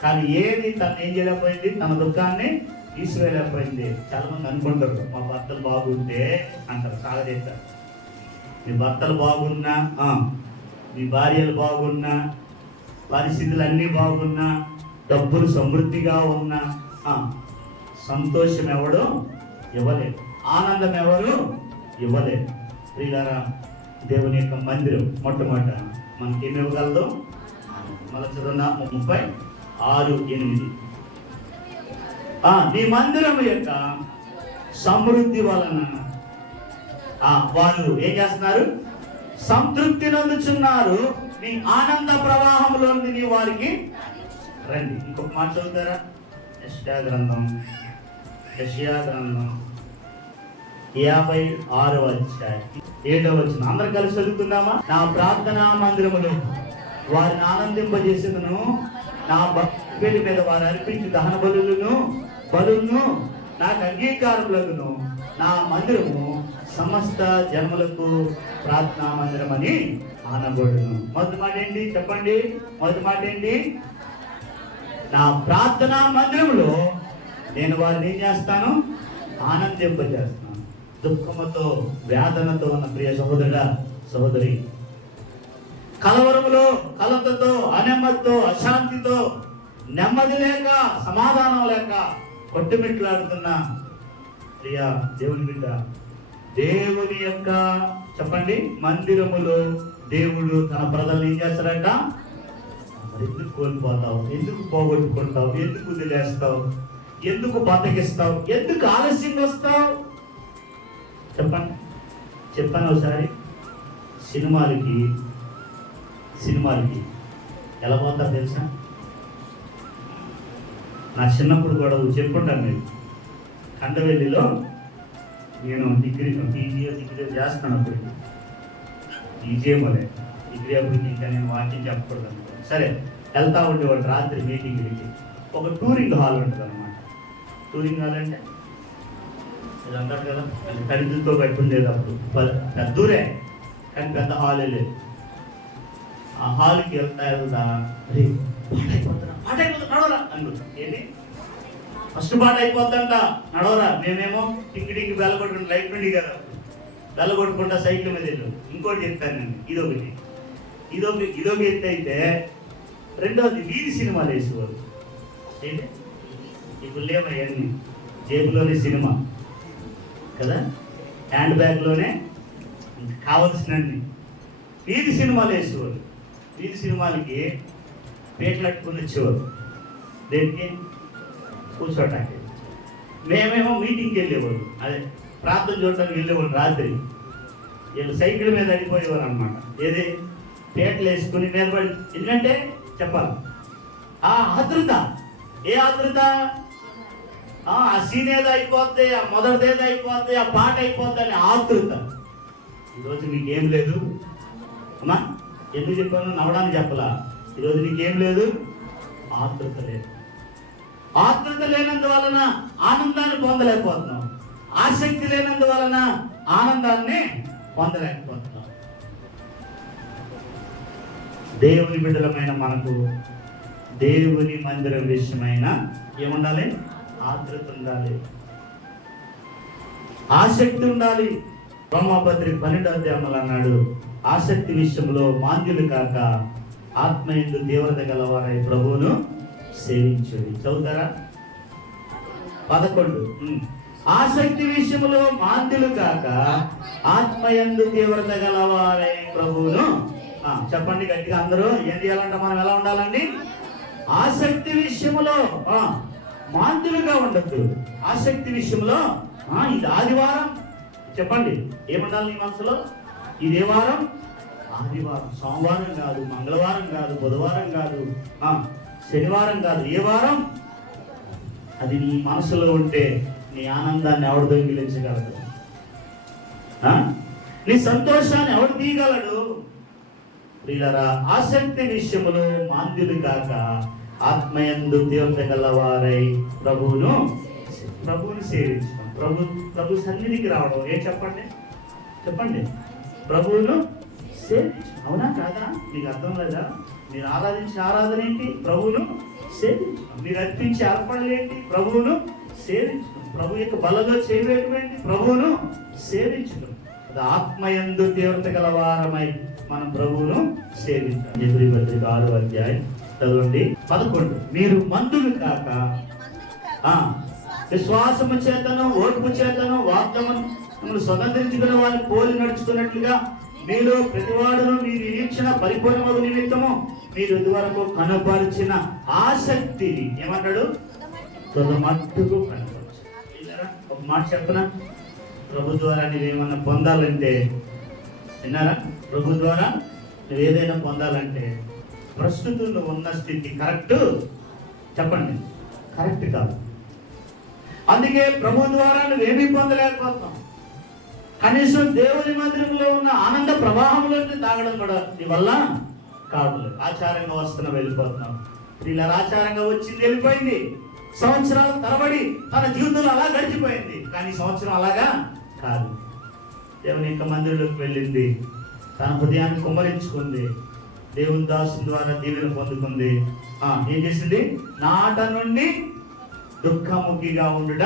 కానీ ఏది తను ఏం చేయలేకపోయింది? తన దుఃఖాన్ని తీసివేయలేకపోయింది. చాలా మంది అనుకుంటారు, మా భర్తలు బాగుంటే అంటారు, సాగదీస్తారు. మీ భర్తలు బాగున్నా, మీ భార్యలు బాగున్నా, పరిస్థితులు అన్నీ బాగున్నా, డబ్బులు సమృద్ధిగా ఉన్నా సంతోషం ఎవడు ఇవ్వలేదు, ఆనందం ఎవరు ఇవ్వలేదు. ప్రియులారా, దేవుని యొక్క మందిరం మొట్టమొదట మనకి ఏమి ఇవ్వగలదు? మొదటి 36:8. నీ మందిరం యొక్క సమృద్ధి వలన వారు ఏం చేస్తున్నారు? సంతృప్తి నందుచున్నారు. నీ ఆనంద ప్రవాహంలో నీ వారికి రండి. ఇంకొక మాట చదువుతారా? యెషయా గ్రంథం 56వ అధ్యాయం 7వ వచనం. అందరు కలిసి చదువుకుందామా? నా ప్రార్థనా మందిరములో వారిని ఆనందింపజేసేదను, నా బలి మీద వారు అర్పించి దహన బలులను నాకు అంగీకారములను, నా మందిరము సమస్త జన్మలకు ప్రార్థనా మందిరం అని ఆనబడును. మొదటి మాట ఏంటి చెప్పండి? మొదటి మాట ఏంటి? నా ప్రార్థనా మందిరంలో నేను వారిని ఏం చేస్తాను? ఆనందింపజేస్తాను. దుఃఖముతో, వేదనతో ఉన్న ప్రియ సహోదరుడా, సహోదరి, కలవరములో, కలతతో, అనెమ్మదితో, అశాంతితో, నెమ్మది లేక, సమాధానం లేక కొట్టుమిట్లాడుతున్న ప్రియ దేవుని బిడ్డ, దేవుని యొక్క చెప్పండి మందిరములో దేవుడు తన ప్రజల్ని ఏం చేస్తారంట? ఎందుకు కోల్పోతావు? ఎందుకు పోగొట్టుకుంటావు? ఎందుకు వదిలేస్తావు? ఎందుకు బతకిస్తావు? ఎందుకు ఆలస్యంగా వస్తావు? చెప్పండి. చెప్పాను ఒకసారి, సినిమాలకి ఎలా పోతారు తెలుసా? నా చిన్నప్పుడు కూడా చెప్పుకుంటాను. నేను కండవెల్లిలో నేను డిగ్రీ చేస్తాను. అప్పుడు ఈజీఎంలే డిగ్రీ అప్పుడు ఇంకా నేను వాక్యం చెప్పకూడదు అనుకోండి. సరే, వెళ్తా ఉండేవాడు రాత్రి మీటింగ్కి. ఒక టూరింగ్ హాల్ ఉంటుంది అనమాట. టూరింగ్ హాల్ అంటే ఇది అంటారు కదా, అది ఖరీదుతో కట్టుండేది. అప్పుడు పెద్దూరే, కానీ పెద్ద హాలే లేదు. ఆ హాల్కి వెళ్తా నడవరా అనుకుంటా. ఏంటి ఫస్ట్ పాట అయిపోద్దంట, నడవరా. మేమేమో టింకి బెల్ల కొట్టుకుంటా, లైట్ నుండి కదా బెల్ల కొట్టుకుంటా సైకిల్ మీద వెళ్ళు. ఇంకోటి చెప్తాను నేను, ఇదొక ఎత్తు అయితే, రెండవది వీధి సినిమాలు వేసేవారు. ఏంటి ఇప్పుడు లేవన్నీ, జేబులోనే సినిమా కదా, హ్యాండ్ బ్యాగ్లోనే కావాల్సినన్ని వీధి సినిమాలు వేసేవారు. వీధి సినిమాలకి పేట్లు అట్టుకుని వచ్చేవారు. దేనికి? కూర్చోటానికి. మేమేమో మీటింగ్కి వెళ్ళేవారు, అదే ప్రార్థన చూడటానికి వెళ్ళేవారు. రాత్రి వీళ్ళు సైకిల్ మీద అడిపోయేవారు అనమాట. ఏది పేటలు వేసుకుని నిలబడి. ఎందుకంటే చెప్పాలి, ఆ ఆతృత. ఏ ఆతృత? ఆ సీన్ ఏదో అయిపోద్ది, ఆ మొదటిదేదో అయిపోద్ది, ఆ పాట అయిపోద్ది అని ఆతృత. ఈరోజు నీకేం లేదు అమ్మా. ఎందుకు చెప్పాను? నవ్వడానికి చెప్పలా. ఈరోజు నీకేం లేదు? ఆతృత లేదు. ఆతృత లేనందువలన ఆనందాన్ని పొందలేకపోతున్నాం. ఆసక్తి లేనందువలన ఆనందాన్ని పొందలేకపోతున్నాం. దేవుని బిడ్డలమైన మనకు దేవుని మందిరం విషయమైన ఏముండాలి? ఆతృత ఉండాలి, ఆసక్తి ఉండాలి. రోమాపత్రిక 12 అన్నాడు, ఆసక్తి విషయంలో మాంద్యులు కాక ఆత్మయందు తీవ్రత గలవారై ప్రభువును సేవించుడి. చదువుతారా? 11. ఆసక్తి విషయంలో మాంద్యులు కాక ఆత్మయందు తీవ్రత గలవారై ప్రభువును. చెప్పండి గట్టిగా అందరూ. ఏం చేయాలంట? మనం ఎలా ఉండాలండి? ఆసక్తి విషయంలో మాంద్యులుగా ఉండద్దు. ఆసక్తి విషయంలో ఇది ఆదివారం. చెప్పండి, ఏముండాలి నీ మనసులో? ఇదే వారం ఆదివారం, సోమవారం కాదు, మంగళవారం కాదు, బుధవారం కాదు, శనివారం కాదు. ఏ వారం? అది నీ మనసులో ఉంటే నీ ఆనందాన్ని ఎవడు దొంగిలించగలడు? నీ సంతోషాన్ని ఎవడు తీయగలడు? ప్రియులారా, ఆసక్తి విషయములో మాంద్యులు కాక ఆత్మయందు తీవ్రత గలవారై ప్రభువును సేవించడం. ప్రభు సన్నిధికి రావడం. ఏం చెప్పండి? ప్రభువును సేవించడం. అవునా కాదా? మీకు అర్థం లేదా? మీరు ఆరాధించే ఆరాధన ఏంటి? ప్రభువును సేవించడం. మీరు అర్పించే అర్పణలు ఏంటి? ప్రభువును సేవించడం. ప్రభు యొక్క బలలో చేయడం ఏంటి? ప్రభువును సేవించడం. ఆత్మయందు తీవ్రత గలవారమై మనం ప్రభువును సేవించాలి. ఎబ్రీ పత్రిక 6వ అధ్యాయం చదవండి 11. మీరు మందులు కాక విశ్వాసము చేతను ఓర్పు చేతను వాగ్దానమును స్వతంత్రించుకునే వారిని పోలి నడుచుకున్నట్లుగా మీలో ప్రతివాడును మీ నిరీక్షణ పరిపూర్ణమగు నిమిత్తము మీరు ఇదివరకు కనపరిచిన ఆసక్తిని ఏమంటాడు? మట్టుకు కనపరచు. ఒక మాట చెప్పనా? ప్రభు ద్వారా నువ్వేమన్నా పొందాలంటే, విన్నారా? ప్రభు ద్వారా నువ్వు ఏదైనా పొందాలంటే ప్రస్తుతం నువ్వు ఉన్న స్థితి కరెక్ట్ చెప్పండి, కరెక్ట్ కాదు. అందుకే ప్రభు ద్వారా నువ్వేమీ పొందలేకపోతున్నావు. కనీసం దేవుని మందిరంలో ఉన్న ఆనంద ప్రవాహంలోకి తాగడం కూడా నీ వల్ల కావట్లేదు. ఆచారంగా వస్తున్నా వెళ్ళిపోతున్నావు. ఇలా ఆచారంగా వచ్చింది వెళ్ళిపోయింది. సంవత్సరాల తరబడి తన జీవితంలో అలా గడిచిపోయింది. కానీ సంవత్సరం అలాగా కాదు. దేవుని యొక్క మందిరంలోకి వెళ్ళింది, తన హృదయాన్ని కుమ్మరించుకుంది, దేవుని దాసుని ద్వారా దీవెన పొందుకుంది. ఏం చేసింది? నాట నుండి దుఃఖముఖిగా ఉండుట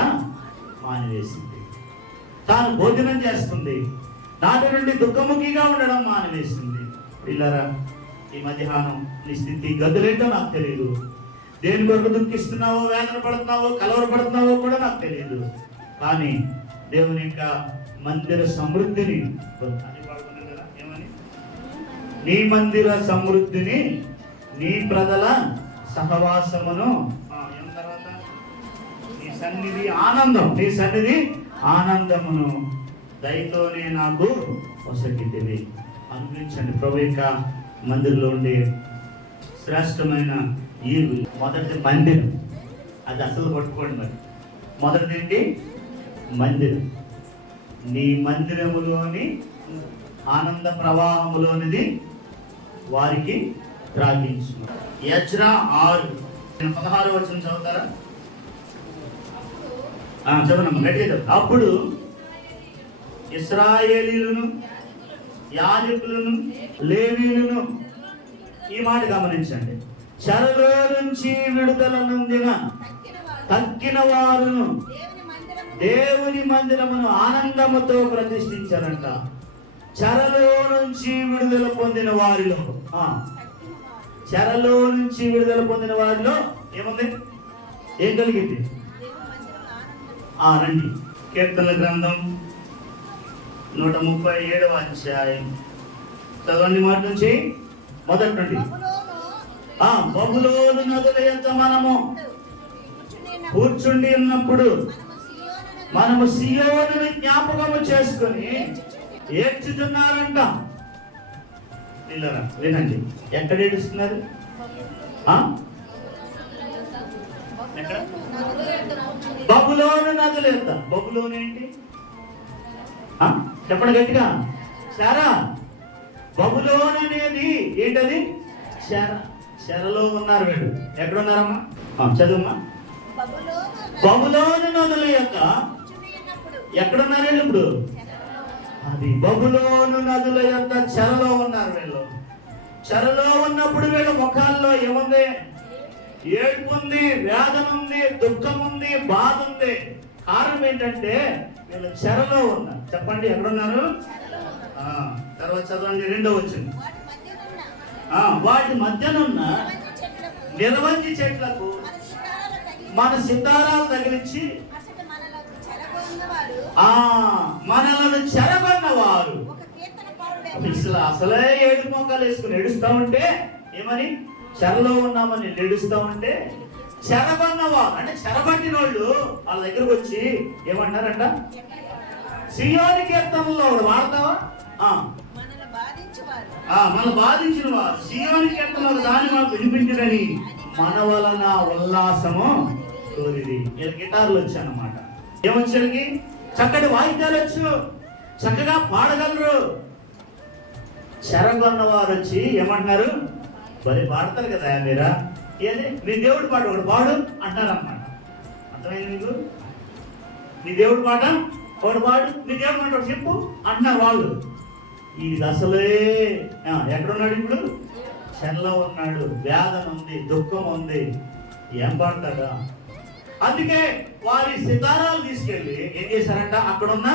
మానివేసింది. తాను భోజనం చేస్తుంది, నాట నుండి దుఃఖముఖిగా ఉండడం మానివేసింది. పిల్లరా, ఈ మధ్యాహ్నం నీ స్థితి గదులేంటో నాకు తెలియదు. దేని కొరకు దుఃఖిస్తున్నావో, వేదన పడుతున్నావో, కలవరపడుతున్నావో కూడా నాకు తెలియదు. కానీ దేవుని యొక్క మందిర సమృద్ధిని ఏమని? నీ మందిర సమృద్ధిని, నీ ప్రజల సహవాసమును, నీ సన్నిధి ఆనందం, నీ సన్నిధి ఆనందమును దయతోనే నాకు వసగితివి. అనుభవించండి. ప్రభు యొక్క మందిరంలో ఉండే శ్రేష్టమైన ఈ మొదటి మందిరం, అది అసలు పట్టుకోండి. మరి మొదటిది ఏంటి? మందిరం. నీ మందిరములోని ఆనంద ప్రవాహములోనిది వారికి త్రాగించు. యెజ్రా 6:16 వచనం చదువుతారా? చదవనమ్మ, గట్టిగా. అప్పుడు ఇశ్రాయేలీయులను, యాజకులను, లేవీయులను, ఈ మాట గమనించండి, చెరలో నుంచి విడుదల నొందిన తక్కిన వారును దేవుని మందిరమును ఆనందముతో ప్రతిష్ఠించారంట. చెరలో నుంచి విడుదల పొందిన వారిలో, చెరలో నుంచి విడుదల పొందిన వారిలో ఏముంది? ఏం కలిగింది? రండి, కీర్తనల గ్రంథం 137వ అధ్యాయం చదవండి. మాట నుంచి మొదటి నుండి. బబులోను నదుల యొద్ద మనము కూర్చుండి ఉన్నప్పుడు మనము సియోనుని జ్ఞాపకము చేసుకుని ఏడ్చుతున్నారంట. వినండి, ఎక్కడ ఏడుస్తున్నారు? ఎక్కడ? బబులోను నదుల యొద్ద. బబులోను ఏంటి? చెప్పండి గట్టిగా. చెర. బబులోను అనేది ఏంటది? చెర. చెరలో ఉన్నారు వీళ్ళు. ఎక్కడ ఉన్నారమ్మా? చదువుమ్మా. బబులోను నదుల యొక్క ఎక్కడున్నారు వీళ్ళు ఇప్పుడు? అది బబులోను నదుల యొక్క చెరలో ఉన్నారు వీళ్ళు. చెరలో ఉన్నప్పుడు వీళ్ళ ముఖాల్లో ఏముంది? ఏడుపు ఉంది, వేదన ఉంది, దుఃఖం ఉంది, బాధ ఉంది. కారణం ఏంటంటే వీళ్ళు చెరలో ఉన్నారు. చెప్పండి ఎక్కడున్నారు? తర్వాత చదవండి 2వ వచనం. వాటి మధ్యనున్న నిరవంజి చెట్లకు మన సితారాలు తగిలించి మనలను చెరగొన్నవారు. అసలే ఏడు మోకాలు వేసుకుని ఏడుస్తా ఉంటే ఏమని? చెరలో ఉన్నామని ఏడుస్తా ఉంటే చెరగొన్నవారు అంటే చెరబట్టిన వాళ్ళు వాళ్ళ దగ్గరకు వచ్చి ఏమంటారంట? సియోని కీర్తనలో వాడతావా? మన బాధించిన వారు సియోని కీర్తనలో దాన్ని మాకు వినిపించరని మన వలన ఉల్లాసము కోరిది. గిటార్లు వచ్చానమాట. ఏమొచ్చానికి? చక్కటి వాయిద్యాలు వచ్చు, చక్కగా పాడగలరు. చెరగొన్న వారు వచ్చి ఏమంటున్నారు? మరి పాడతారు కదా మీరా, ఏది మీ దేవుడి పాట ఒకటి పాడు అంటారన్నమాట. అర్థమైంది మీకు? మీ దేవుడి పాట ఒకటి పాడు, మీ దేవుడి పాట ఒకటి చెప్పు అంటున్నారు వాళ్ళు. ఇది అసలే ఎక్కడున్నాడు ఇప్పుడు? చెరలో ఉన్నాడు, వేదన ఉంది, దుఃఖం ఉంది, ఏం పాడతాడా? అందుకే వారి సితారాలు తీసుకెళ్ళి ఏం చేశారంట? అక్కడున్న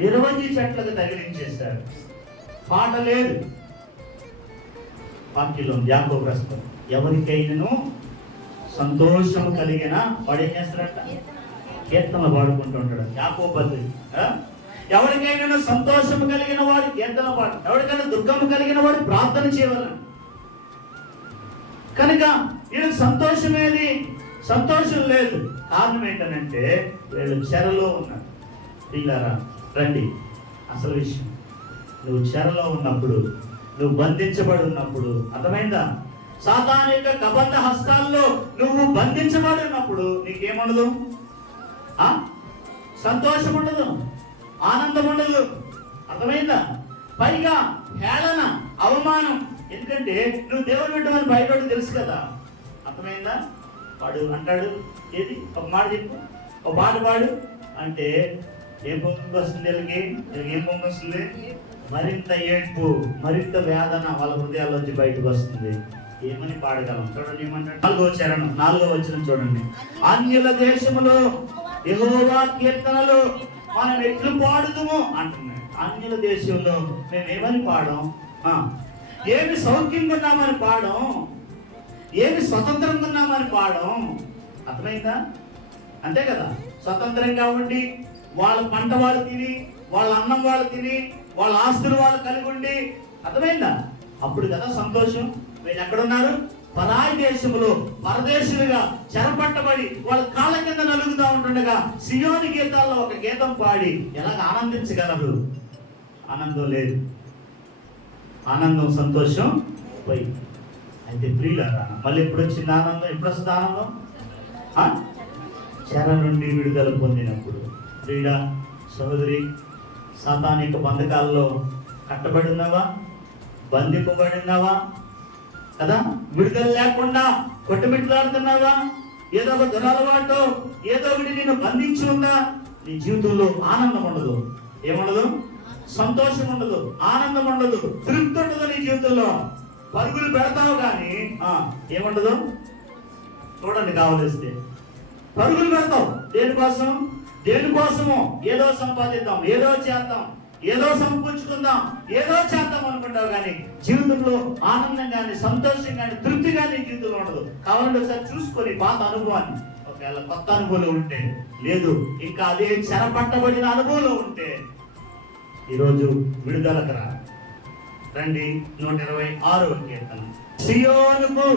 నిరవంజి చెట్లకు తగిలించేశారు. పాట లేదు. వాక్యంలో యాకోబు రాస్తాడు, ఎవరికైనాను సంతోషం కలిగిన వాడు ఏం చేస్తాడంట? కీర్తనలు పాడుకుంటూ ఉంటాడు. యాకోబు పద్ధతి. ఎవరికైనా సంతోషం కలిగిన వాడు కీర్తన పాడు, ఎవరికైనా దుఃఖం కలిగిన వాడు ప్రార్థన చేయవలను. కనుక వీళ్ళకి సంతోషమేది? సంతోషం లేదు. కారణం ఏంటనంటే వీళ్ళు చెరలో ఉన్నారు. పిల్లరా రండి, అసలు విషయం. నువ్వు చెరలో ఉన్నప్పుడు, నువ్వు బంధించబడి ఉన్నప్పుడు, అర్థమైందా? సాతాను యొక్క కబంధ హస్తాల్లో నువ్వు బంధించబడి ఉన్నప్పుడు నీకేముండదు? సంతోషం ఉండదు, ఆనందం ఉండదు. అర్థమైందా? పైగా హేళన, అవమానం. ఎందుకంటే నువ్వు దేవుడు పెట్టమని బయట తెలుసు కదా. అర్థమైందా? వాడు అంటాడు, ఏది ఒక మాట చెప్పు, ఒక పాట పాడు అంటే ఏం పొంగు వస్తుంది? వీళ్ళకి ఏం పొంగు వస్తుంది? మరింత ఏడ్పు, మరింత వేదన వాళ్ళ హృదయాల్లోంచి బయటకు వస్తుంది. ఏమని పాడగలం? చూడండి ఏమంటాడు? 4వ వచనం చూడండి. అన్యుల దేశములో యెహోవా కీర్తనలు మనం ఎట్లు పాడుదుము అంటున్నాడు. అన్యుల దేశంలో మేము ఏమని పాడం? ఏమి సౌఖ్యంగా ఉన్నామని పాడం, ఏమి స్వతంత్రంగా ఉన్నామని పాడం. అర్థమైందా? అంతే కదా. స్వతంత్రంగా ఉండి వాళ్ళ పంట వాళ్ళు తిని, వాళ్ళ అన్నం వాళ్ళు తిని, వాళ్ళ ఆస్తులు వాళ్ళు కలిగి ఉండి, అర్థమైందా? అప్పుడు కదా సంతోషం. వీళ్ళు ఎక్కడున్నారు? పరాయి దేశంలో పరదేశులుగా చెరపట్టబడి వాళ్ళ కాళ్ళ కింద నలుగుతూ ఉంటుండగా సియోని గీతాల్లో ఒక గీతం పాడి ఎలాగ ఆనందించగలరు? ఆనందం లేదు. ఆనందం, సంతోషం పోయి. అయితే ప్రియులారా, మళ్ళీ ఎప్పుడు వచ్చింది ఆనందం? ఎప్పుడు వస్తుంది ఆనందం? చెర నుండి విడుదల పొందినప్పుడు. ప్రియుడా, సహోదరి, సాతానిక బంధకాల్లో కట్టబడి ఉన్నావా? బంధింపబడి ఉన్నావా? కదా, విడుదల లేకుండా కొట్టుమిట్లాడుతున్నావా? ఏదో ఒక దురలవాటు, ఏదో ఒకటి నేను బంధించి ఉందా? నీ జీవితంలో ఆనందం ఉండదు. ఏముండదు? సంతోషం ఉండదు, ఆనందం ఉండదు, తృప్తి ఉండదు. నీ జీవితంలో పరుగులు పెడతావు కానీ ఏముండదు. చూడండి, కావలిస్తే పరుగులు పెడతావు. దేనికోసం? దేనికోసమో ఏదో సంపాదిద్దాం, ఏదో చేద్దాం, ఏదో సమకూర్చుకుందాం, ఏదో చేద్దాం అనుకుంటావు కానీ జీవితంలో ఆనందం కానీ, సంతోషం కానీ, తృప్తి కానీ జీవితంలో ఉండదు. కావాలంటే ఒకసారి చూసుకొని పాత అనుభవాన్ని. ఒకవేళ కొత్త అనుభవం ఉంటే లేదు, ఇంకా అదే చెరపట్టబడిన అనుభవం ఉంటే ఈరోజు విడుదలకు రండి. 126వ కీర్తన. సియోనుకు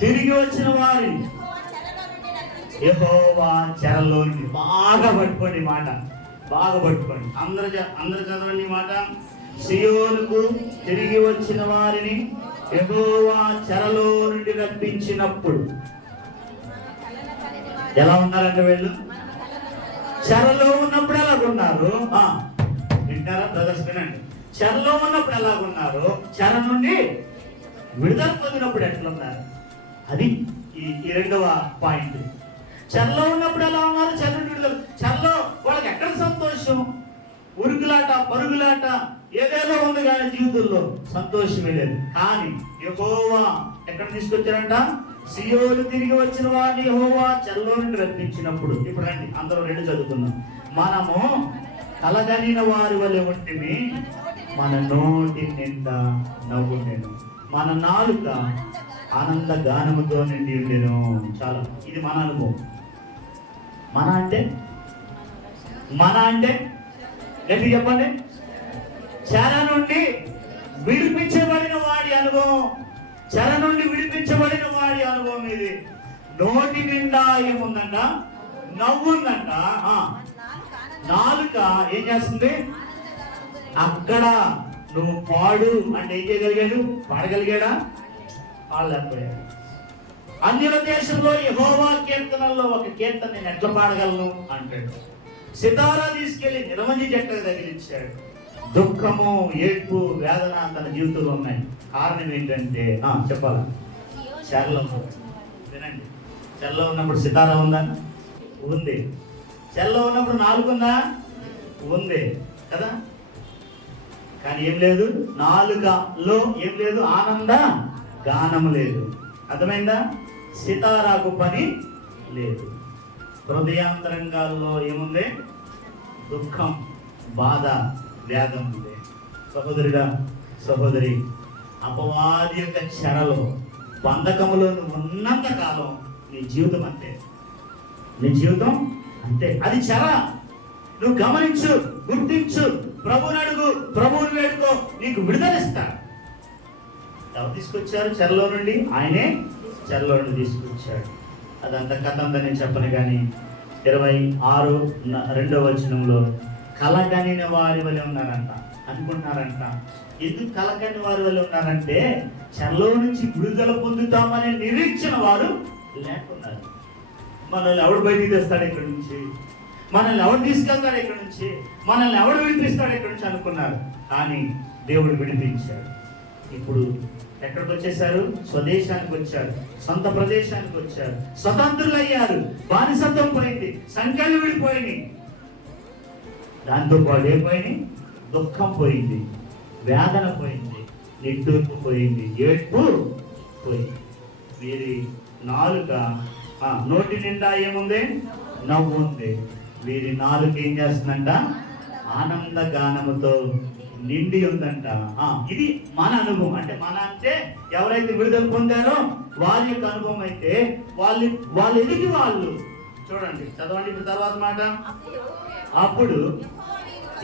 తిరిగి వచ్చిన వారిని యెహోవా చెరలో నుండి. బాగా పట్టుకోండి మాట, బాగా పట్టుకోండి. అందరూ చదవండి మాట. సియోనుకు తిరిగి వచ్చిన వారిని యెహోవా చెరలో నుండి రప్పించినప్పుడు. ఎలా ఉన్నారంటే వీళ్ళు చెరలో ఉన్నప్పుడు ఎలాగున్నారు? వింటారా బ్రదర్స్? వినండి. చెరలో ఉన్నప్పుడు ఎలాగున్నారు, చెర నుండి విడుదల పొందినప్పుడు ఎట్లున్నారు, అది ఈ రెండవ పాయింట్. చెరలో ఉన్నప్పుడు ఎలా ఉన్నారు, చెర నుండి విడుదల. చెరలో వాళ్ళకి ఎక్కడ సంతోషం? ఉరుకులాట, పరుగులాట, ఏదేదో ఉంది కానీ జీవితంలో సంతోషమే లేదు. కానీ యెహోవా ఎక్కడ తీసుకొచ్చారంట? సియోను తిరిగి వచ్చిన వారిని యెహోవా చెరలో నుండి రప్పించినప్పుడు. ఇప్పుడు రండి, అందరూ రెండు చదువుకుందాం. మనము కలగనిన వారి వలె ఉంటిమి, మన నోటి నిండా నవ్వు నేను, మన నాలుక ఆనంద గానముతో నిండి ఉండేను. చాలా, ఇది మన అనుభవం. మన అంటే గట్టి చెప్పండి. చెర నుండి విడిపించబడిన వాడి అనుభవం, చెర నుండి విడిపించబడిన వాడి అనుభవం ఇది. నోటి నిండా ఏముందంట? నవ్వుందంట. నాలుక ఏం చేస్తుంది? అక్కడ నువ్వు పాడు అంటే ఏం చేయగలిగాడు? పాడగలిగాడా? పాడలేకపోయాడు. అన్యుల దేశంలో యెహోవా కీర్తనల్లో ఒక కీర్తన నేను ఎట్లా పాడగలను అంటాడు. సితారా తీసుకెళ్లి నిరవంజి చెట్లకు తగిలించాడు. దుఃఖము, ఏడ్పు, వేదన తన జీవితంలో ఉన్నాయి. కారణం ఏంటంటే చెప్పాలా? చెరలో. వినండి, చెరలో ఉన్నప్పుడు సితారా ఉందా? ఉంది. చెరలో ఉన్నప్పుడు నాలుగుందా? ఉంది కదా. కానీ ఏం లేదు, నాలుకలో ఏం లేదు, ఆనంద గానం లేదు. అర్థమైందా? సితారాకు పని లేదు. హృదయాంతరంగాల్లో ఏముంది? దుఃఖం, బాధ, వేదం ఉంది. సహోదరుడా, సహోదరి, అపవాది యొక్క చెరలో, బంధకములో నువ్వు ఉన్నంత కాలం నీ జీవితం అంతే. నీ జీవితం అంతే. అది చెర. నువ్వు గమనించు, గుర్తించు, ప్రభువుని అడుగు, ప్రభువుని వేడుకో, నీకు విడుదలిస్తాడు. ఎవరు తీసుకొచ్చారు చెరలో నుండి? ఆయనే చెరలో నుండి తీసుకొచ్చాడు. అదంతా కథ అంతా నేను చెప్పను కానీ 26:2 వచనంలో కలగనిన వారి వల్ల ఉన్నారంట అనుకుంటున్నారంట. ఎందుకు కలగని వారి వల్ల ఉన్నారంటే చెరలో నుంచి విడుదల పొందుతామనే నిరీక్షణ వారు లేకున్నారు. మనల్ని ఎవడు బయటికి తెస్తాడు ఇక్కడి నుంచి, మనల్ని ఎవడు తీసుకెళ్తాడు ఇక్కడి నుంచి, మనల్ని ఎవడు విడిపిస్తాడు ఇక్కడి నుంచి అనుకున్నారు. కానీ దేవుడు విడిపించాడు. ఇప్పుడు ఎక్కడికి వచ్చేసారు? స్వదేశానికి వచ్చారు, సొంత ప్రదేశానికి వచ్చారు, స్వతంత్రులు అయ్యారు. బానిసత్వం పోయింది, సంఖ్యలు విడిపోయినాయి. దాంతో పాటు ఏమైపోయినాయి? దుఃఖం పోయింది, వేదన పోయింది, నిట్టూర్పు పోయింది, ఏడ్పు పోయింది. వీరి నాలుక, నోటి నిండా ఏముంది? నవ్వు ఉంది. వీరి నాలుక ఏం చేస్తుందంట? ఆనంద గానముతో నిండి ఉందంట. ఇది మన అనుభవం. అంటే మన అంటే ఎవరైతే విడుదల పొందారో వారి యొక్క అనుభవం. అయితే వాళ్ళు ఎదిగి వాళ్ళు చూడండి, చదవండి ఇప్పుడు తర్వాత మాట. అప్పుడు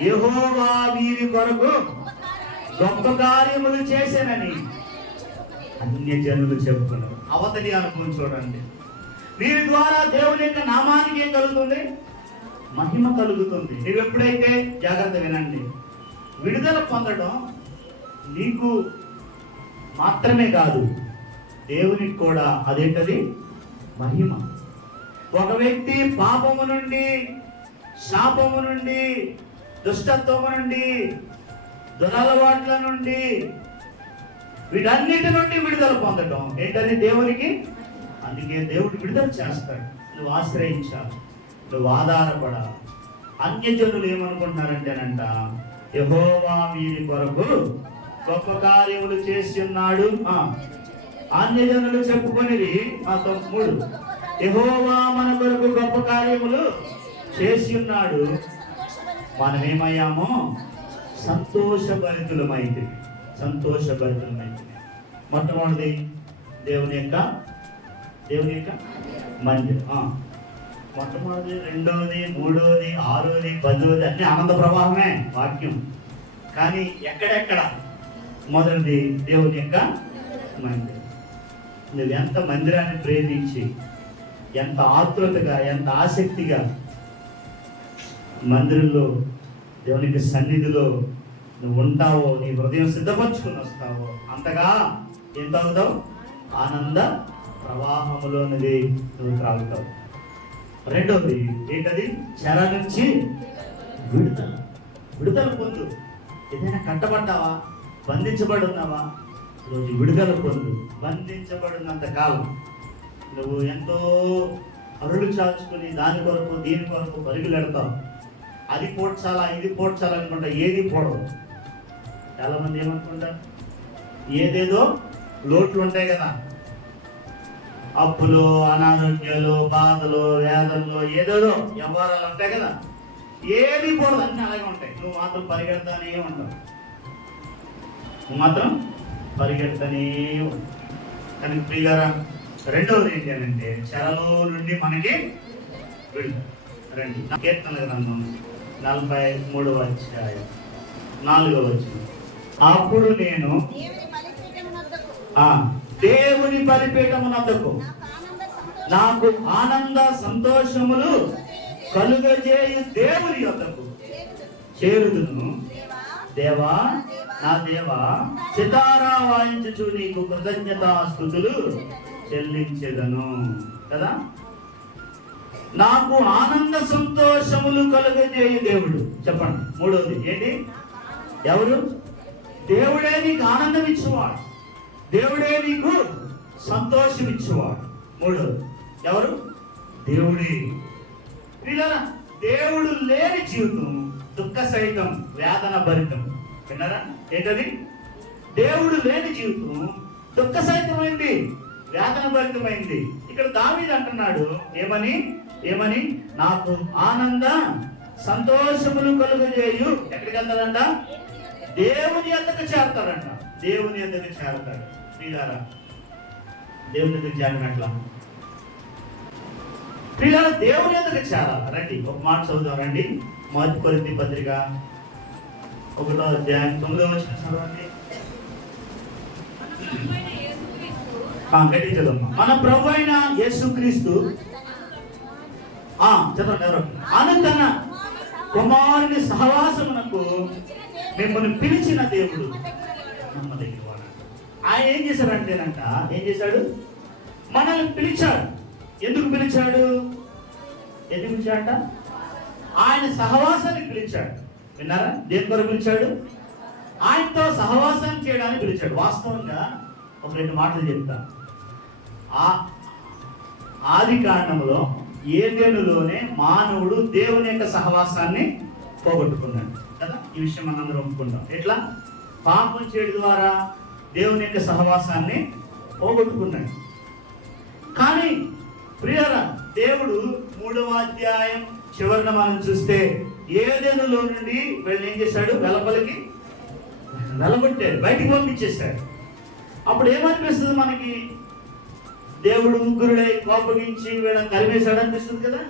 యెహోవా వీరి కొరకు గొప్ప కార్యములు చేశానని అన్యజనులు చెప్పుకున్నారు. అవతలి అనుభవం చూడండి. వీరి ద్వారా దేవుని యొక్క నామానికి ఏం కలుగుతుంది? మహిమ కలుగుతుంది. నువ్వు ఎప్పుడైతే, జాగ్రత్త వినండి, విడుదల పొందడం నీకు మాత్రమే కాదు, దేవునికి కూడా అదేంటది? మహిమ. ఒక వ్యక్తి పాపము నుండి, శాపము నుండి, దుష్టత్వము నుండి, దురలవాట్ల నుండి, వీటన్నిటి నుండి విడుదల పొందడం ఏంటది? దేవునికి. అందుకే దేవుడు విడుదల చేస్తాడు. నువ్వు ఆశ్రయించాలి, నువ్వు ఆధారపడాలి. అన్యజనులు ఏమనుకుంటున్నారంటేనంట, యెహోవా వీరి కొరకు గొప్ప కార్యములు చేసి ఉన్నాడు. అన్యజనులు చెప్పుకొనిది 3, యెహోవా మన కొరకు గొప్ప కార్యములు చేసి ఉన్నాడు, మనమేమయ్యామో సంతోషభరితులమైతే. మొట్టమొదటిది దేవుని యొక్క మందిరం. మొట్టమొదటి, రెండవది, మూడవది, 6వది, 10వది అన్ని ఆనంద ప్రవాహమే వాక్యం. కానీ ఎక్కడెక్కడ మొదటిది దేవుని యొక్క మందిరం. నువ్వు ఎంత మందిరాన్ని ప్రేమించి, ఎంత ఆతృతగా, ఎంత ఆసక్తిగా మందిరంలో దేవునికి సన్నిధిలో నువ్వు ఉంటావో, నీ హృదయం సిద్ధపరచుకుని వస్తావో, అంతగా ఎంత అవుతావు? ఆనంద ప్రవాహములోనిది నువ్వు త్రాగుతావు. రెండోది ఏంటది? చెర నుంచి విడుదల. విడుదల పొందు. ఏదైనా కట్టబడ్డావా, బంధించబడి ఉన్నావా, ఈరోజు విడుదల పొందు. బంధించబడినంత కాలం నువ్వు ఎంతో అరులు చాచుకుని దాని కొరకు దీని కొరకు పరుగులెడతావు. అది పోడ్చాలా, ఇది పోడ్చాలా అనుకుంటా, ఏది పోడవు. చాలా మంది ఏమనుకుంటారు, ఏదేదో లోట్లు ఉంటాయి కదా, అప్పులు, అనారోగ్యాలు, బాధలు, వేదనలు, ఏదేదో వ్యవహారాలు ఉంటాయి కదా, ఏది పోడదు, అన్నీ అలాగే ఉంటాయి. నువ్వు మాత్రం పరిగెడతానే ఉంటావు. నువ్వు మాత్రం పరిగెడతానే ఉంటావు. కానీ ప్రియులారా, రెండవది ఏంటి అంటే చెరలో నుండి మనకి విడుదల. రండి, కీర్తనల గ్రంథం 43వ అధ్యాయం 4వ వచనం. అప్పుడు నేను దేవుని బలిపీఠమునొద్దకు నాకు ఆనంద సంతోషములు కలుగజేయు దేవుని యొద్దకు చేరుదును. దేవా, నా దేవా, సితారా వాయించుచు నీకు కృతజ్ఞతాస్తుతులు చెల్లించెదను కదా. నాకు ఆనంద సంతోషములు కలుగజేయు దేవుడు. చెప్పండి, మూడవది ఏంటి? ఎవరు? దేవుడే నీకు ఆనందం ఇచ్చేవాడు, దేవుడే నీకు సంతోషం ఇచ్చేవాడు. మూడవది ఎవరు? దేవుడే. పిల్లరా, దేవుడు లేని జీవితం దుఃఖ సహితం, వేదన భరితం. విన్నారా? ఏంటది? దేవుడు లేని జీవితం దుఃఖ సహితమైంది, వేదన భరితమైంది. ఇక్కడ దావీదు అంటున్నాడు ఏమని? ఏమని? నాకు ఆనంద సంతోషములు కలుగజేయు. ఎక్కడికి వెళ్తాడంట? దేవుని యొద్దకు చేరతాడంట. దేవుని యొద్దకు చేరతాడు. ప్రియులారా, దేవుని యొద్దకు చేరినట్లా? ప్రియులారా, దేవుని యొద్దకు చేరాలి. రండి, ఒక మాట చదువుదాం. రండి, మొదటి కొరింథీ పత్రిక 1వ అధ్యాయం 9వ వచనం చదవండి. గట్టి చదవమ్మా. మన ప్రభు అయిన యేసుక్రీస్తు చదవండి ఎవరు? అను తన కుమారుని సహవాసమునకు మిమ్మల్ని పిలిచిన దేవుడు నమ్మదగినవాడు. ఆయన ఏం చేశాడంటేనంట, ఏం చేశాడు? మనల్ని పిలిచాడు. ఎందుకు పిలిచాడు? ఎందుకు పిలిచాడంట? ఆయన సహవాసానికి పిలిచాడు. విన్నారా? దేని కొరకు పిలిచాడు? ఆయనతో సహవాసాన్ని చేయడానికి పిలిచాడు. వాస్తవంగా ఒక 2 మాటలు చెప్తా. ఆది కాండంలో ఏదెనులోనే మానవుడు దేవుని యొక్క సహవాసాన్ని పోగొట్టుకున్నాడు కదా. ఈ విషయం మనందరం ఒప్పుకుంటాం. ఎట్లా? పాపం చేయడం ద్వారా దేవుని యొక్క సహవాసాన్ని పోగొట్టుకున్నాడు. కానీ ప్రియులారా, దేవుడు 3వ అధ్యాయం చివరిన మనం చూస్తే ఏదెనులో నుండి వీళ్ళు ఏం చేశాడు? వెలపలికి వెలగొట్టాడు, బయటికి పంపించేశాడు. అప్పుడు ఏమనిపిస్తుంది మనకి? దేవుడు ఉగ్రుడై కోపగించి వీళ్ళని కలిపేశాడు అనిపిస్తుంది కదా.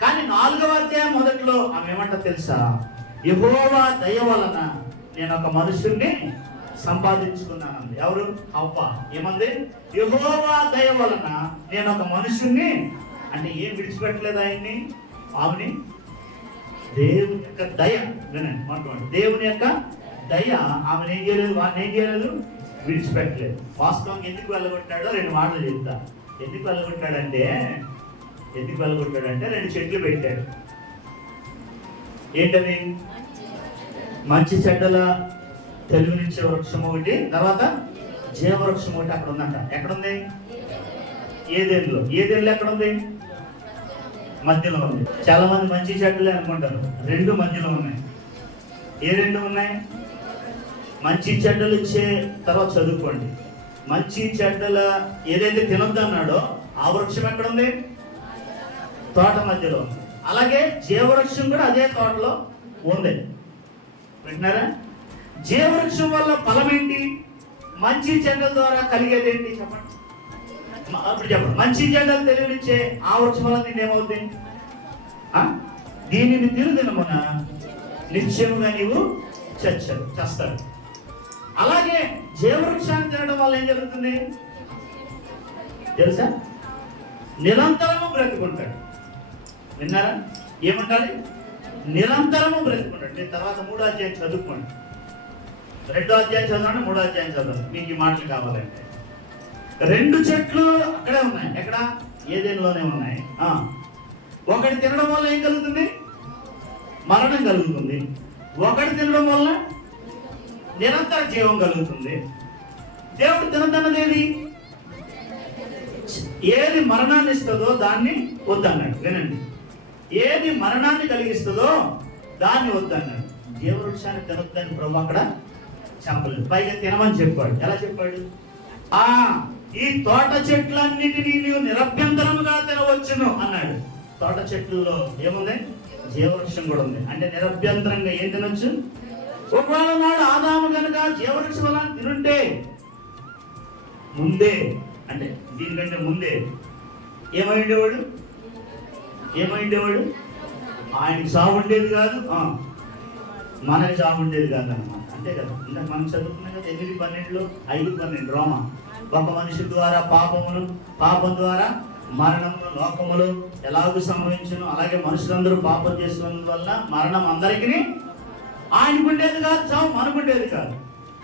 కానీ 4వ అధ్యాయం మొదట్లో ఆమె ఏమంటా తెలుసా? యెహోవా దయ వలన నేను ఒక మనుషుల్ని సంపాదించుకున్నానంది. ఎవరు? హవ్వ. ఏమంది? యెహోవా దయ వలన నేను ఒక మనుషుల్ని. అంటే ఏం విడిచిపెట్టలేదు ఆయన్ని, ఆమెని. దేవుని యొక్క దయ. వినండి, మాట్లాడు. దేవుని యొక్క దయ ఆమెను ఏం చేయలేదు, వాడిని ఏం చేయలేదు, విడిచిపెట్టలేదు. వాస్తవంగా ఎందుకు వెళ్ళగొట్టాడో 2 మాటలు చెప్తా. ఎందుకు వెళ్ళగొట్టాడంటే 2 చెట్లు పెట్టాడు. ఏంటవి? మంచి చెడ్డల తెలివినిచ్చే వృక్షం ఒకటి, తర్వాత జీవవృక్షం ఒకటి అక్కడ ఉందంట. ఎక్కడుంది? ఏదెన్లో. ఏదెన్లో ఎక్కడుంది? మధ్యలో ఉంది. చాలా మంది మంచి చెడ్డలే అనుకుంటారు. 2 మధ్యలో ఉన్నాయి. ఏ 2 ఉన్నాయి? మంచి చెడ్డలు ఇచ్చే తర్వాత చదువుకోండి. మంచి చెడ్డల ఏదైతే తినొద్దు అన్నాడో ఆ వృక్షం ఎక్కడుంది? తోట మధ్యలో ఉంది. అలాగే జీవవృక్షం కూడా అదే తోటలో ఉంది. వింటున్నారా? జీవవృక్షం వల్ల ఫలం ఏంటి? మంచి చెడ్డల ద్వారా కలిగేది ఏంటి? చెప్పండి. అప్పుడు చెప్పండి. మంచి చెడ్డలు తెలివిచ్చే ఆ వృక్షం వల్ల నేనేమవుతుంది? దీనిని తిరుదినమున నిశ్చయముగా నీవు చస్తాడు. అలాగే జీవవృక్షాన్ని తినడం వల్ల ఏం జరుగుతుంది తెలుసా? నిరంతరము బ్రతుకుంటాడు. విన్నారా? ఏమంటారు? నిరంతరము బ్రతుకుంటాడు. నేను తర్వాత 3వ అధ్యాయం చదువుకోండి. 2వ అధ్యాయం చదవండి, 3వ అధ్యాయం చదవండి. మీకు ఈ మాటలు కావాలంటే 2 చెట్లు అక్కడే ఉన్నాయి. ఎక్కడ? ఏదెన్లోనే ఉన్నాయి. ఒకటి తినడం వల్ల ఏం కలుగుతుంది? మరణం కలుగుతుంది. ఒకటి తినడం వల్ల నిరంతర జీవం కలుగుతుంది. దేవుడు తినదన్నది ఏది మరణాన్ని ఇస్తుందో దాన్ని వద్దన్నాడు. వినండి, ఏది మరణాన్ని కలిగిస్తుందో దాన్ని వద్దన్నాడు. జీవవృక్షాన్ని తినొద్దని ప్రభు అక్కడ చెప్పలేదు, పైగా తినమని చెప్పాడు. ఎలా చెప్పాడు? ఈ తోట చెట్లన్నిటినీ నీవు నిరభ్యంతరముగా తినవచ్చును అన్నాడు. తోట చెట్లలో ఏముంది? జీవవృక్షం కూడా ఉంది. అంటే నిరభ్యంతరంగా ఏం తినొచ్చు? ఒకవేళ నాడు ఆదాము కనుక జీవవృక్షం అలా తినుంటే ముందే, అంటే దీనికంటే ముందే ఏమైండేవాడు? ఆయనకి సాగు ఉండేది కాదు, మనకి సాగు ఉండేది కాదు అన్నమాట. అంతే కదా, ఇందాక మనం చదువుకున్నాం కదా 8:12, 5:12 రోమా. ఒక మనిషి ద్వారా పాపం ద్వారా మరణము లోకములు ఎలాగూ సంభవించును, అలాగే మనుషులందరూ పాపం చేస్తున్నందు వల్ల మరణం అందరికీ ఆయనకు ఉండేది కాదు, చావు మనకు ఉండేది కాదు.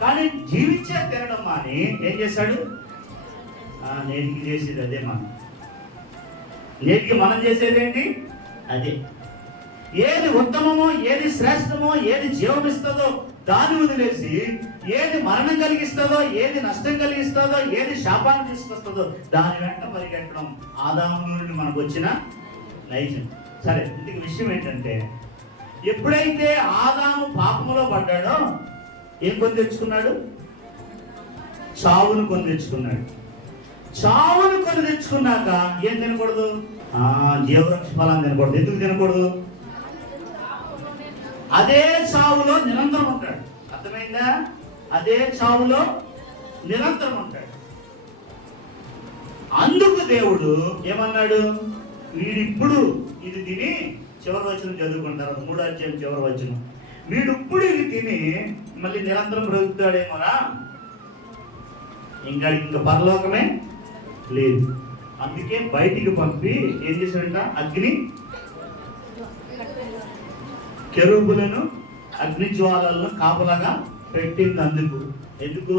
కానీ జీవించే తినడం అని ఏం చేశాడు? నేటికి చేసేది అదే. నేటికి మనం చేసేది ఏంటి? అదే. ఏది ఉత్తమమో, ఏది శ్రేష్టమో, ఏది జీవమిస్తుందో దాన్ని వదిలేసి ఏది మరణం కలిగిస్తుందో, ఏది నష్టం కలిగిస్తుందో, ఏది శాపాన్ని తీసుకొస్తుందో దాని వెంట పరిగెట్టడం ఆదాము నుండి మనకు వచ్చిన నైజం. సరే, ఇందుకు విషయం ఏంటంటే, ఎప్పుడైతే ఆదాము పాపములో పడ్డాడో ఏం కొని తెచ్చుకున్నాడు? చావును కొని తెచ్చుకున్నాడు. చావును కొని తెచ్చుకున్నాక ఏం తినకూడదు? జీవవృక్ష ఫలాన్ని తినకూడదు. ఎందుకు తినకూడదు? అదే చావులో నిరంతరం ఉంటాడు. అర్థమైందా? అదే చావులో నిరంతరం ఉంటాడు. అందుకు దేవుడు ఏమన్నాడు? వీడిప్పుడు ఇది తిని, చివరి వచనం చదువుకుంటారు, 3వ అధ్యాయం చివరి వచనం, వీడిప్పుడు ఇది తిని మళ్ళీ నిరంతరం బ్రతుకుతాడేమోరా, ఇంకా పరలోకమే లేదు. అందుకే బయటికి పంపి ఏం చేశాడంట? అగ్ని కెరూబులను అగ్ని జ్వాలలను కాపలాగా పెట్టింది. ఎందుకు?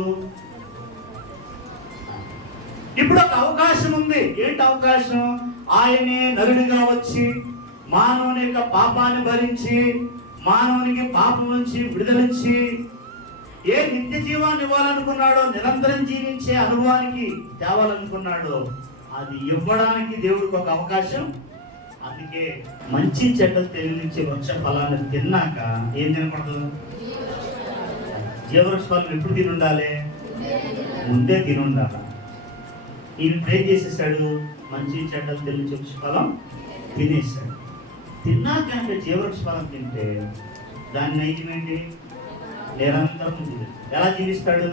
ఇప్పుడు ఒక అవకాశం ఉంది. ఏంటి అవకాశం? ఆయనే నరుడిగా వచ్చి మానవుని యొక్క పాపాన్ని భరించి మానవునికి పాపం నుంచి విడుదలించి ఏ నిత్య జీవాన్ని ఇవ్వాలనుకున్నాడో, నిరంతరం జీవించే అనుభవానికి తేవాలనుకున్నాడో అది ఇవ్వడానికి దేవుడికి ఒక అవకాశం. అందుకే మంచి చెడ్డ తెలియనిచ్చే వృక్ష ఫలాన్ని తిన్నాక ఏం తినకూడదు? జీవవృక్ష ఫలం ఎప్పుడు తిని ఉండాలి? ముందే తిని ఉండాలి. ఈయన ట్రై చేసేసాడు, మంచి చెడ్డలు తెలియని వృక్ష ఫలం తినేసాడు. తిన్నాక అంటే జీవవృక్ష ఫలం తింటే దాన్ని నైజమేంటి? నిరంతరం జీవిస్తాడు. ఎలా జీవిస్తాడు?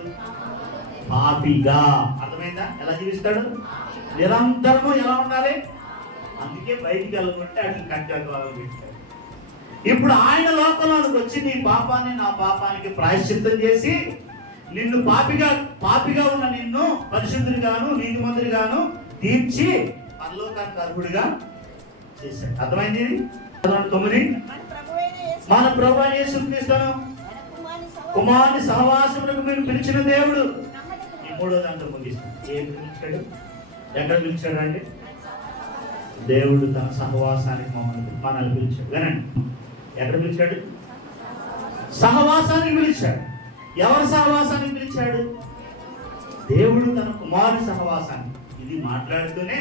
పాపిగా. అర్థమైందా? ఎలా జీవిస్తాడు? నిరంతరము ఎలా ఉండాలి? అందుకే బయటికి వెళ్ళకుంటే అట్లా కట్టేవాళ్ళు పెట్టాడు. ఇప్పుడు ఆయన లోకంలోకి వచ్చి నీ పాపాన్ని నా పాపానికి ప్రాయశ్చిత్తం చేసి నిన్ను పాపిగా ఉన్న నిన్ను పరిశుద్ధుడిగాను నీతిమంతుడిగాను తీర్చి పరలోకానికి అర్హుడిగా చేశాడు. అర్థమైంది? 9 మన ప్రభువైన యేసుక్రీస్తును కుమారుని సహవాసములకు మీరు పిలిచిన దేవుడు. ఈ 3వ దాంట్లో ముగిస్తాం. ఏం పిలిచాడు? ఎక్కడ పిలిచాడు అంటే, దేవుడు తన సహవాసానికి మనల్ని పిలిచాడు. వినండి, ఎక్కడ పిలిచాడు? సహవాసానికి పిలిచాడు. ఎవరి సహవాసానికి పిలిచాడు? దేవుడు తన కుమారుని సహవాసాన్ని. ఇది మాట్లాడుతూనే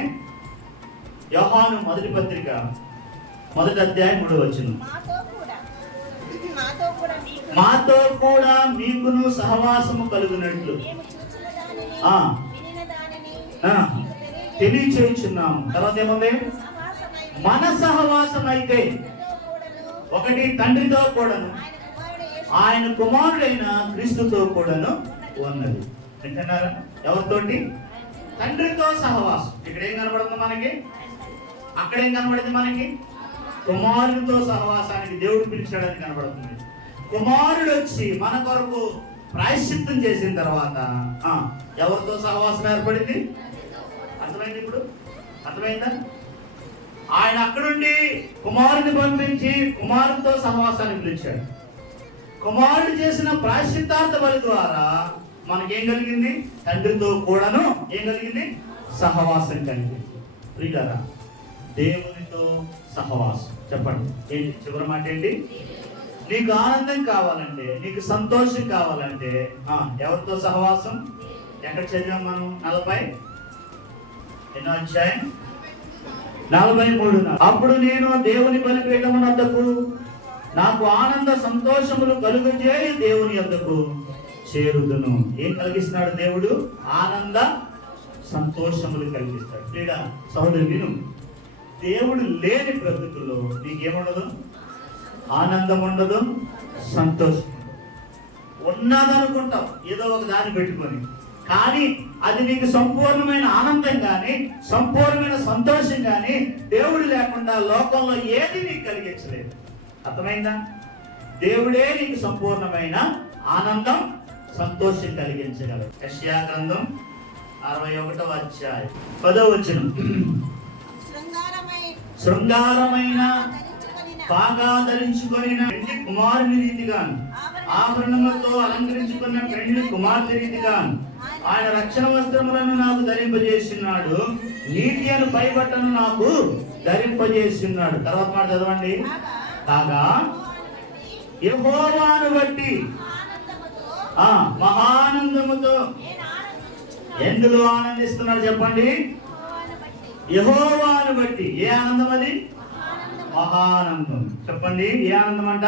యోహాను మొదటి పత్రిక 1వ అధ్యాయం 3వ వచనం, మాతో కూడా మీకును సహవాసము కలుగునట్లు తెలియచేయుచున్నాము. తర్వాత ఏముంది? మన సహవాసం అయితే ఒకటి తండ్రితో కూడాను ఆయన కుమారుడైన క్రీస్తుతో కూడాను ఉన్నది. వింటున్నారా? ఎవరితోటి? తండ్రితో సహవాసం. ఇక్కడ ఏం కనబడుతుంది మనకి? అక్కడేం కనబడింది మనకి? కుమారుడితో సహవాసానికి దేవుడు పిలిచాడని కనబడుతుంది. కుమారుడు వచ్చి మన కొరకు ప్రాయశ్చిత్తం చేసిన తర్వాత ఎవరితో సహవాసం ఏర్పడింది? అర్థమైంది? ఇప్పుడు అర్థమైందా? ఆయన అక్కడుండి కుమారుని పంపించి కుమారుడితో సహవాసాన్ని పిలిచాడు. కుమారుడు చేసిన ప్రాయశ్చిత్తార్థ బలి ద్వారా మనకేం కలిగింది? తండ్రితో కూడాను ఏం కలిగింది? సహవాసం కలిగింది. ప్రియులారా, దేవునితో సహవాసం. చెప్పండి ఏంటి చివరి మాట ఏంటి? నీకు ఆనందం కావాలంటే, నీకు సంతోషం కావాలంటే ఎవరితో సహవాసం? ఎక్కడ చదివాం మనం? 40 అధ్యాయం 43. అప్పుడు నేను దేవుని బలిపీఠమునొద్దకు నాకు ఆనంద సంతోషములు కలుగజేయి దేవుని యొద్దకు చేరుదును. ఏం కలిగిస్తున్నాడు దేవుడు? ఆనంద సంతోషములు కలిగిస్తాడు. లేదా సహోదరు విను, దేవుడు లేని బ్రతుకుల్లో నీకేముండదు? ఆనందం ఉండదు, సంతోషం ఉండదు. ఉన్నదనుకుంటావు ఏదో ఒక దాన్ని పెట్టుకొని, కానీ అది నీకు సంపూర్ణమైన ఆనందం కానీ సంపూర్ణమైన సంతోషం కానీ దేవుడు లేకుండా లోకంలో ఏది నీకు కలిగించలేదు. అర్థమైందా? దేవుడే నీకు సంపూర్ణమైన ఆనందం సంతోషం కలిగించగలడు. యెషయా గ్రంథం 61వ అధ్యాయం 10వ వచనం. శృంగారమైన బాగా ధరించుకొనిన పెళ్లి కుమారుని రీతిగాను, ఆభరణములతో అలంకరించుకున్న పెళ్లి కుమార్తె రీతిగాను ఆయన రక్షణ వస్త్రములను నాకు ధరింపజేస్తున్నాడు, నీతి అను పైబట్టను నాకు ధరింపజేస్తున్నాడు. తర్వాత మాట చదవండి. కాగా యెహోవాను బట్టి మహానందముతో ఎందులో ఆనందిస్తున్నాడు చెప్పండి? యెహోవాను బట్టి. ఏ ఆనందం అది? మహానందం. చెప్పండి ఏ ఆనందం అంట?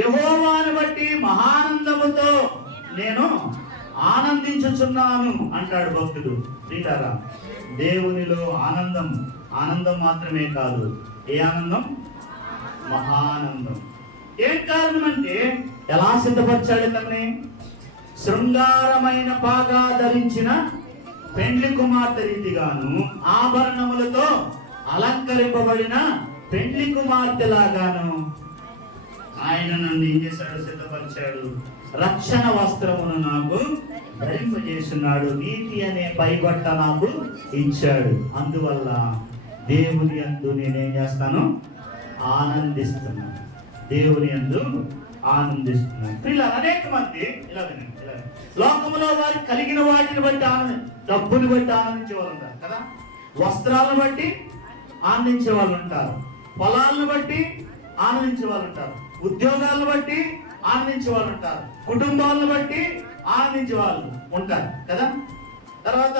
యెహోవాను బట్టి మహానందముతో నేను ఆనందించుచున్నాను అంటాడు భక్తుడు. సీతారా, దేవునిలో ఆనందం, ఆనందం మాత్రమే కాదు. ఏ ఆనందం? మహానందం. ఏం కారణం అంటే ఎలా సిద్ధపరిచాడు తనని? శృంగారమైన పాగా ధరించిన పెండ్లి కుమార్తె రీతిగాను, ఆభరణములతో అలంకరింపబడిన పెండ్లి కుమార్తె లాగాను ఆయన నన్ను ఏం చేశాడు? సిద్ధపరిచాడు. రక్షణ వస్త్రమును నాకు ధరింపజేస్తున్నాడు, నీతి అనే పైబట్ట నాకు ఇచ్చాడు. అందువల్ల దేవుని యందు నేనేం చేస్తాను? ఆనందిస్తున్నాను. దేవుని యందు ఆనందిస్తున్నాను. పిల్లలు అనేక మంది ఇలా వినండి, లోకములో వారికి కలిగిన వాటిని బట్టి డబ్బుని బట్టి ఆనందించే వాళ్ళు ఉంటారు కదా, వస్త్రాలను బట్టి ఆనందించే వాళ్ళు ఉంటారు, పొలాలను బట్టి ఆనందించే వాళ్ళు ఉంటారు, ఉద్యోగాలను బట్టి ఆనందించే వాళ్ళు ఉంటారు, కుటుంబాలను బట్టి ఆనందించే వాళ్ళు ఉంటారు కదా. తర్వాత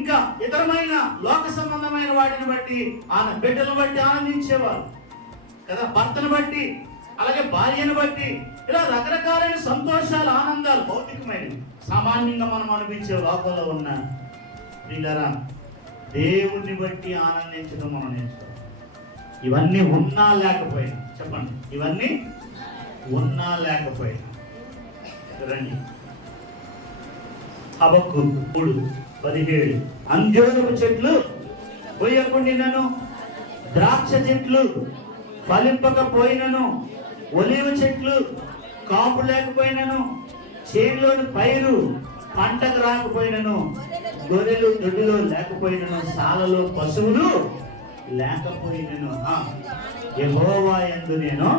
ఇంకా ఇతరమైన లోక సంబంధమైన వాటిని బట్టి బిడ్డలను బట్టి ఆనందించేవాళ్ళు కదా, భర్తను బట్టి, అలాగే భార్యను బట్టి, ఇలా రకరకాలైన సంతోషాలు, ఆనందాలు భౌతికమైనవి సామాన్యంగా మనం అనిపించే లోకంలో ఉన్న పిల్లరా, దేవుణ్ణి బట్టి ఆనందించడం మనం నేర్చుకోవాలి. ఇవన్నీ ఉన్నా లేకపోయినా, చెప్పండి, ఇవన్నీ ఉన్నా లేకపోయినా రండి. హబక్కు 3:17 అంజూరపు చెట్లు కొయ్యకుండినను, ద్రాక్ష చెట్లు ఫలింపకపోయినను, ఒలీవ చెట్లు కాపు లేకపోయినను, చేనులోని పైరు పంటకు రాకపోయినను, గొర్రెలు దొడ్డిలో లేకపోయినను, సాలలో పశువులు లేకపోయినను, యెహోవా యందు నేను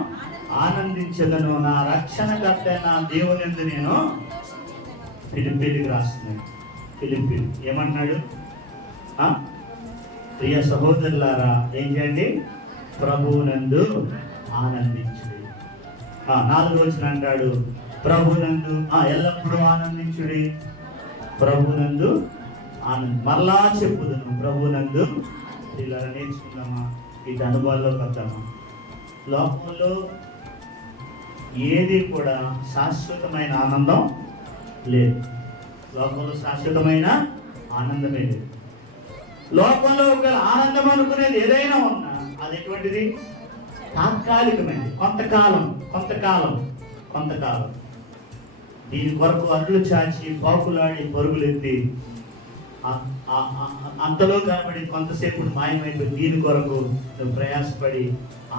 ఆనందించదను, నా రక్షణకర్త నా దేవుని యందు నేను. ఫిలిప్పీలకు రాస్తున్నాడు. ఫిలిప్పీలు ఏమంటున్నాడు? ప్రియ సహోదరులారా ఏం చేయండి? ప్రభువునందు ఆనందించుడి. 4వ వచనం అంటాడు, ప్రభువునందు ఎల్లప్పుడూ ఆనందించుడి, ప్రభువునందు ఆనంద. మరలా చెప్పుదును, ప్రభువునందు. ఇలా నేర్చుకుందామా? ఇది అనుభవాల్లోకి వద్దామా? లోకంలో ఏది కూడా శాశ్వతమైన ఆనందం లేదు. లోకంలో శాశ్వతమైన ఆనందమే లేదు. లోకంలో ఒక ఆనందం అనుకునేది ఏదైనా ఉన్నా అది ఎటువంటిది? తాత్కాలికమైనది, కొంతకాలం. దీని కొరకు అడ్లు చాచి పాకులాడి పరుగులెత్తి అంతలో కనబడి కొంతసేపు మాయమైపోయి దీని కొరకు నువ్వు ప్రయాసపడి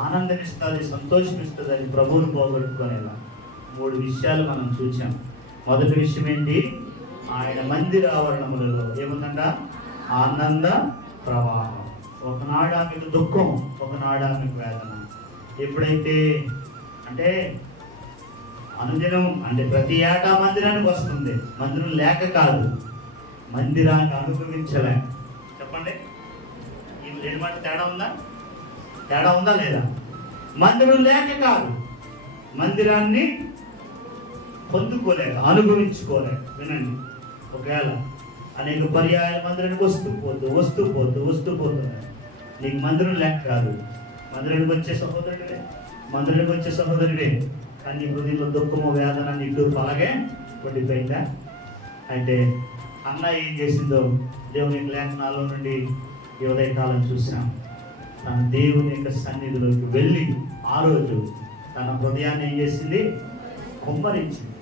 ఆనందమిస్తుంది, సంతోషమిస్తుంది అని ప్రభువును పోగొట్టుకునేలా 3 విషయాలు మనం చూసాం. మొదటి విషయం ఏంటి? ఆయన మందిర ఆవరణములలో ఏముందంట? ఆనంద ప్రవాహం. ఒకనాడు ఆమెకు దుఃఖం, ఒకనాడు ఆమెకు వేదన. ఎప్పుడైతే అంటే అనుదినం అంటే ప్రతి ఏటా మందిరానికి వస్తుంది, మందిరం లేక కాదు, మందిరాన్ని అనుభవించలేక. చెప్పండి, ఈ రెండు మాట తేడా ఉందా? తేడా ఉందా లేదా? మందిరం లేక కాదు, మందిరాన్ని పొందుకోలేక, అనుభవించుకోలేక. వినండి, ఒకవేళ అనేక పర్యాయాల మందిరానికి వస్తూ పోతున్నారు. నీకు మందిరం లేక కాదు, మందిరానికి వచ్చే సహోదరుడే, కానీ నీ హృదయంలో దుఃఖము, వేదన, నీకు అలాగే ఉండిపోయిందా? అయితే అన్న ఏం చేసిందో దేవుని లేఖనాల్లో నుండి ఈ ఉదయకాలం చూసాం. తన దేవుని యొక్క సన్నిధిలోకి వెళ్ళి ఆ రోజు తన హృదయాన్ని ఏం చేసింది? కుమ్మరించింది.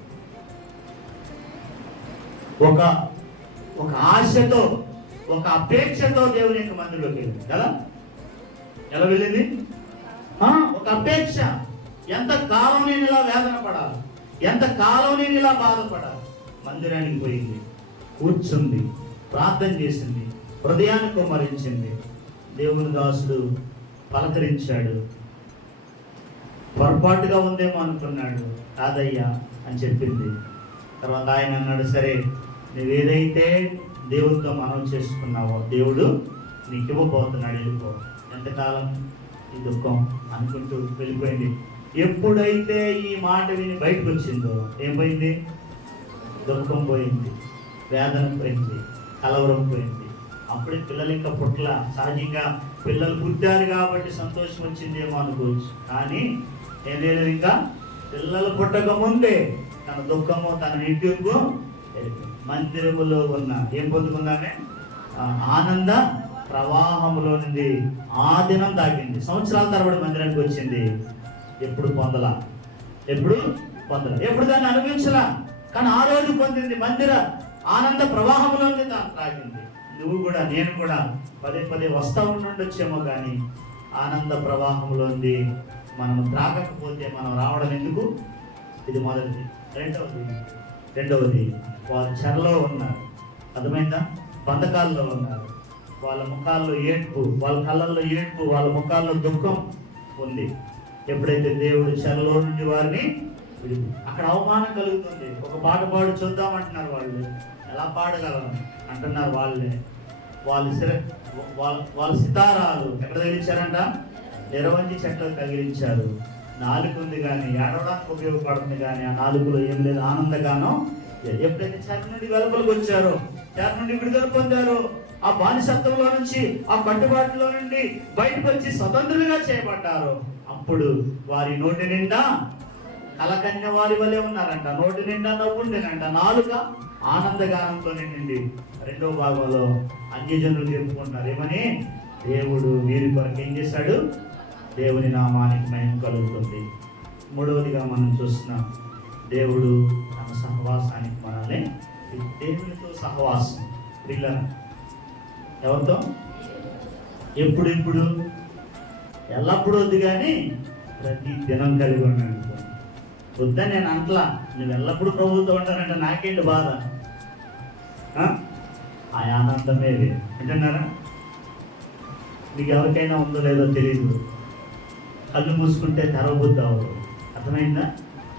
ఒక ఆశతో, ఒక అపేక్షతో దేవుని యొక్క మందిరంలోకి వెళ్ళింది కదా. ఎలా వెళ్ళింది? ఒక అపేక్ష. ఎంత కాలం నేను ఇలా వేదన పడాలి, ఎంత కాలం నేను ఇలా బాధపడాలి. మందిరానికి పోయింది, కూర్చుంది, ప్రార్థన చేసింది, హృదయాన్ని కుమ్మరించింది. దేవుని దాసుడు పలకరించాడు. పొరపాటుగా ఉందేమో అనుకున్నాడు, కాదయ్యా అని చెప్పింది. తర్వాత ఆయన అన్నాడు, సరే నువ్వేదైతే దేవుడితో మనవి చేసుకున్నావో దేవుడు నీకు ఇవ్వబోతున్నాడు, వెళ్ళిపో. ఎంతకాలం ఈ దుఃఖం అనుకుంటూ వెళ్ళిపోయింది. ఎప్పుడైతే ఈ మాట విని బయటకు వచ్చిందో ఏమైంది? దుఃఖం పోయింది, వేదన పోయింది, కలవరం పోయింది. అప్పుడే పిల్లలు ఇంకా పుట్ల. సహజంగా పిల్లలు పుట్టారు కాబట్టి సంతోషం వచ్చిందేమో అనుకోవచ్చు, కానీ ఏం లేదు, ఇంకా పిల్లలు పుట్టక ముందే తన దుఃఖము, తన నిట్టూర్పు మందిరములో ఉన్న ఏం పొందుకుందామే? ఆనంద ప్రవాహములో నుండి ఆ దినం దాగింది. సంవత్సరాల తరబడి మందిరానికి వచ్చింది, ఎప్పుడు పొందలా, ఎప్పుడు దాన్ని అనుభవించలా, కానీ ఆ రోజు పొందింది. మందిర ఆనంద ప్రవాహంలో ఉంది, తాను తాగింది. నువ్వు కూడా, నేను కూడా పదే వస్తా ఉండొచ్చేమో, కానీ ఆనంద ప్రవాహంలో ఉంది మనం త్రాగకపోతే మనం రావడం ఎందుకు? ఇది మొదటిది. రెండవది వాళ్ళ చెరలో ఉన్నారు, అర్థమైందా? బంధకాల్లో ఉన్నారు. వాళ్ళ ముఖాల్లో ఏడ్పు, వాళ్ళ కళ్ళల్లో ఏడ్పు, వాళ్ళ ముఖాల్లో దుఃఖం ఉంది. ఎప్పుడైతే దేవుడు చెరలో నుండి వారిని అక్కడ అవమానం కలుగుతుంది. ఒక పాట పాడు చూద్దామంటున్నారు వాళ్ళు. ఎలా పాడగలరు అంటున్నారు వాళ్ళే. వాళ్ళ సితారాలు ఎక్కడ తగిలించారంట? నిరవంజి చెట్లు తగిలించారు. నాలుగు ఉంది కానీ ఏడవడానికి ఉపయోగపడుతుంది, కానీ ఆ నాలుగులో ఏం లేదు, ఆనందగానం. ఎప్పుడైతే చెర నుండి వెలుపలకు వచ్చారో, చెర నుండి విడుదల పొందారో, ఆ బానిసత్వంలో నుంచి, ఆ కట్టుబాటులో నుండి బయటకు వచ్చి స్వతంత్రులుగా చేయబడ్డారు, అప్పుడు వారి నోటి నిండా కలకన్య వారి వలె ఉన్నారంట. నోటి నిండా నవ్వుండేనంట, నాలుక ఆనందగానంతో నిండింది. రెండో భాగంలో అన్యజనులు చెప్పుకుంటారు ఏమని? దేవుడు వీరి కొరకు ఏం చేశాడు? దేవుని నామానికి మహిమ కలుగుతుంది. మూడవదిగా మనం చూస్తున్నాం, దేవుడు తన సహవాసానికి మనల్ని, దేవునితో సహవాసం. పిల్లలు ఎవరితో? ఎప్పుడు ఎల్లప్పుడూ వద్దు, కానీ ప్రతి దినం కలిగి ఉన్నాడు. వద్దని నేను అంటలా, నువ్వు ఎల్లప్పుడూ ప్రభుత్వం ఉంటానంటే నాకేంటి బాధ? ఆ ఆనందమే లేదు. అంటున్నారా? మీకు ఎవరికైనా ఉందో లేదో తెలియదు. కళ్ళు మూసుకుంటే తెరవబుద్ధి అవ్వదు, అర్థమైందా?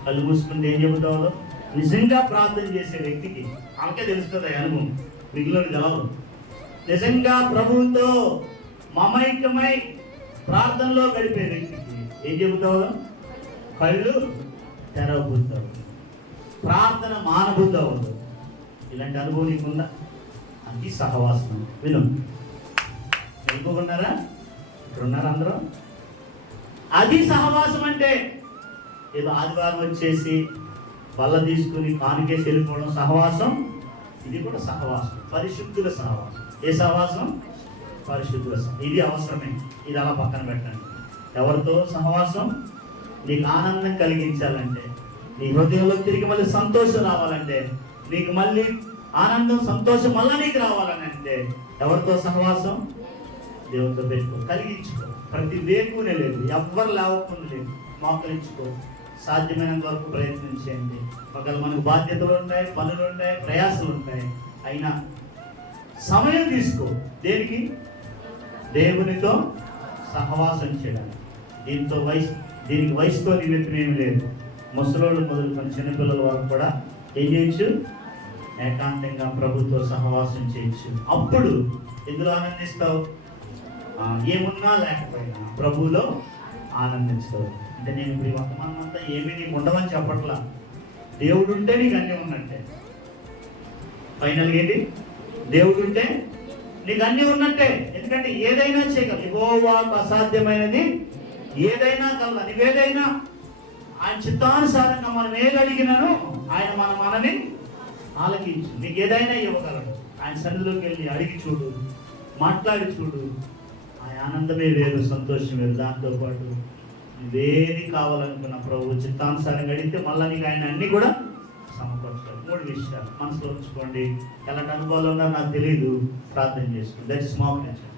కళ్ళు మూసుకుంటే ఏం చెబుతావు? నిజంగా ప్రార్థన చేసే వ్యక్తికి ఆమెకే తెలుస్తుంది అనుభవం, మిగిలిన తెలవదు. నిజంగా ప్రభువుతో మమైక్యమై ప్రార్థనలో గడిపే వ్యక్తికి ఏం చెబుతావు? కళ్ళు తెరవబుద్దావు, ప్రార్థన మానబుద్ధి అవ్వదు. ఇలాంటి అనుభవం నీకుందా? అది సహవాసం. విను, వెళ్ళిపోకున్నారా? ఇక్కడున్నారా అందరూ? అది సహవాసం అంటే ఏదో ఆదివారం వచ్చేసి బల్ల తీసుకుని కానుకేసి వెళ్ళిపోవడం సహవాసం. ఇది కూడా సహవాసం, పరిశుద్ధుల సహవాసం. ఏ సహవాసం? పరిశుద్ధుల సహవాసం. ఇది అవసరమే, ఇది అలా పక్కన పెట్టండి. ఎవరితో సహవాసం? నీకు ఆనందం కలిగించాలంటే, నీ హృదయంలో తిరిగి మళ్ళీ సంతోషం రావాలంటే, నీకు మళ్ళీ ఆనందం, సంతోషం మళ్ళీ నీకు రావాలని అంటే ఎవరితో సహవాసం? దేవునితో పెట్టుకో, కలిగించుకో. ప్రతి వేకునే లేదు, ఎవ్వరు లేవకుండా లేదు, మోకరించుకో. సాధ్యమైనంత వరకు ప్రయత్నం చేయండి. ఒకవేళ మనకు బాధ్యతలు ఉంటాయి, పనులు ఉంటాయి, ప్రయాసాలు ఉంటాయి, అయినా సమయం తీసుకో. దేనికి? దేవునితో సహవాసం చేయడానికి. దీనికి వయసుతో నిమిత్తం ఏమి లేదు. ముసలోళ్ళు మొదలుకొని చిన్నపిల్లల వరకు కూడా ఏం చేయొచ్చు? ఏకాంతంగా ప్రభుత్వ సహవాసం చేయొచ్చు. అప్పుడు ఎందులో ఆనందిస్తావు? ఏమున్నా లేకపోయినా ప్రభువులో ఆనందించగలరు. అంటే నేను ఇప్పుడు ఈ వర్తమానం అంతా ఏమీ నీకు ఉండవని చెప్పట్లా. దేవుడు ఉంటే నీకు అన్నీ ఉన్నట్టే. ఫైనల్గా ఏంటి? దేవుడు ఉంటే నీకు అన్నీ ఉన్నట్టే. ఎందుకంటే ఏదైనా చేయగలరు. యెహోవాకు అసాధ్యమైనది ఏదైనా కలదా. నీవేదైనా ఆయన చిత్తానుసారంగా మనం ఏది అడిగినానో ఆయన మన మనని ఆలకించు. నీకు ఏదైనా ఇవ్వగలడు. ఆయన సన్నిధిలోకి వెళ్ళి అడిగి చూడు, మాట్లాడి చూడు. ఆ ఆనందమే వేరు, సంతోషం వేరు. దాంతోపాటు నువ్వేది కావాలనుకున్న ప్రభు చిత్తానుసారంగా అడిగితే మళ్ళీ నీకు ఆయన అన్నీ కూడా సమకూరుస్తాడు. 3 విషయాలు మనసులో ఉంచుకోండి. ఎలాంటి అనుభవాలు ఉన్నారో నాకు తెలియదు. ప్రార్థన చేసుకోండి. That is my message.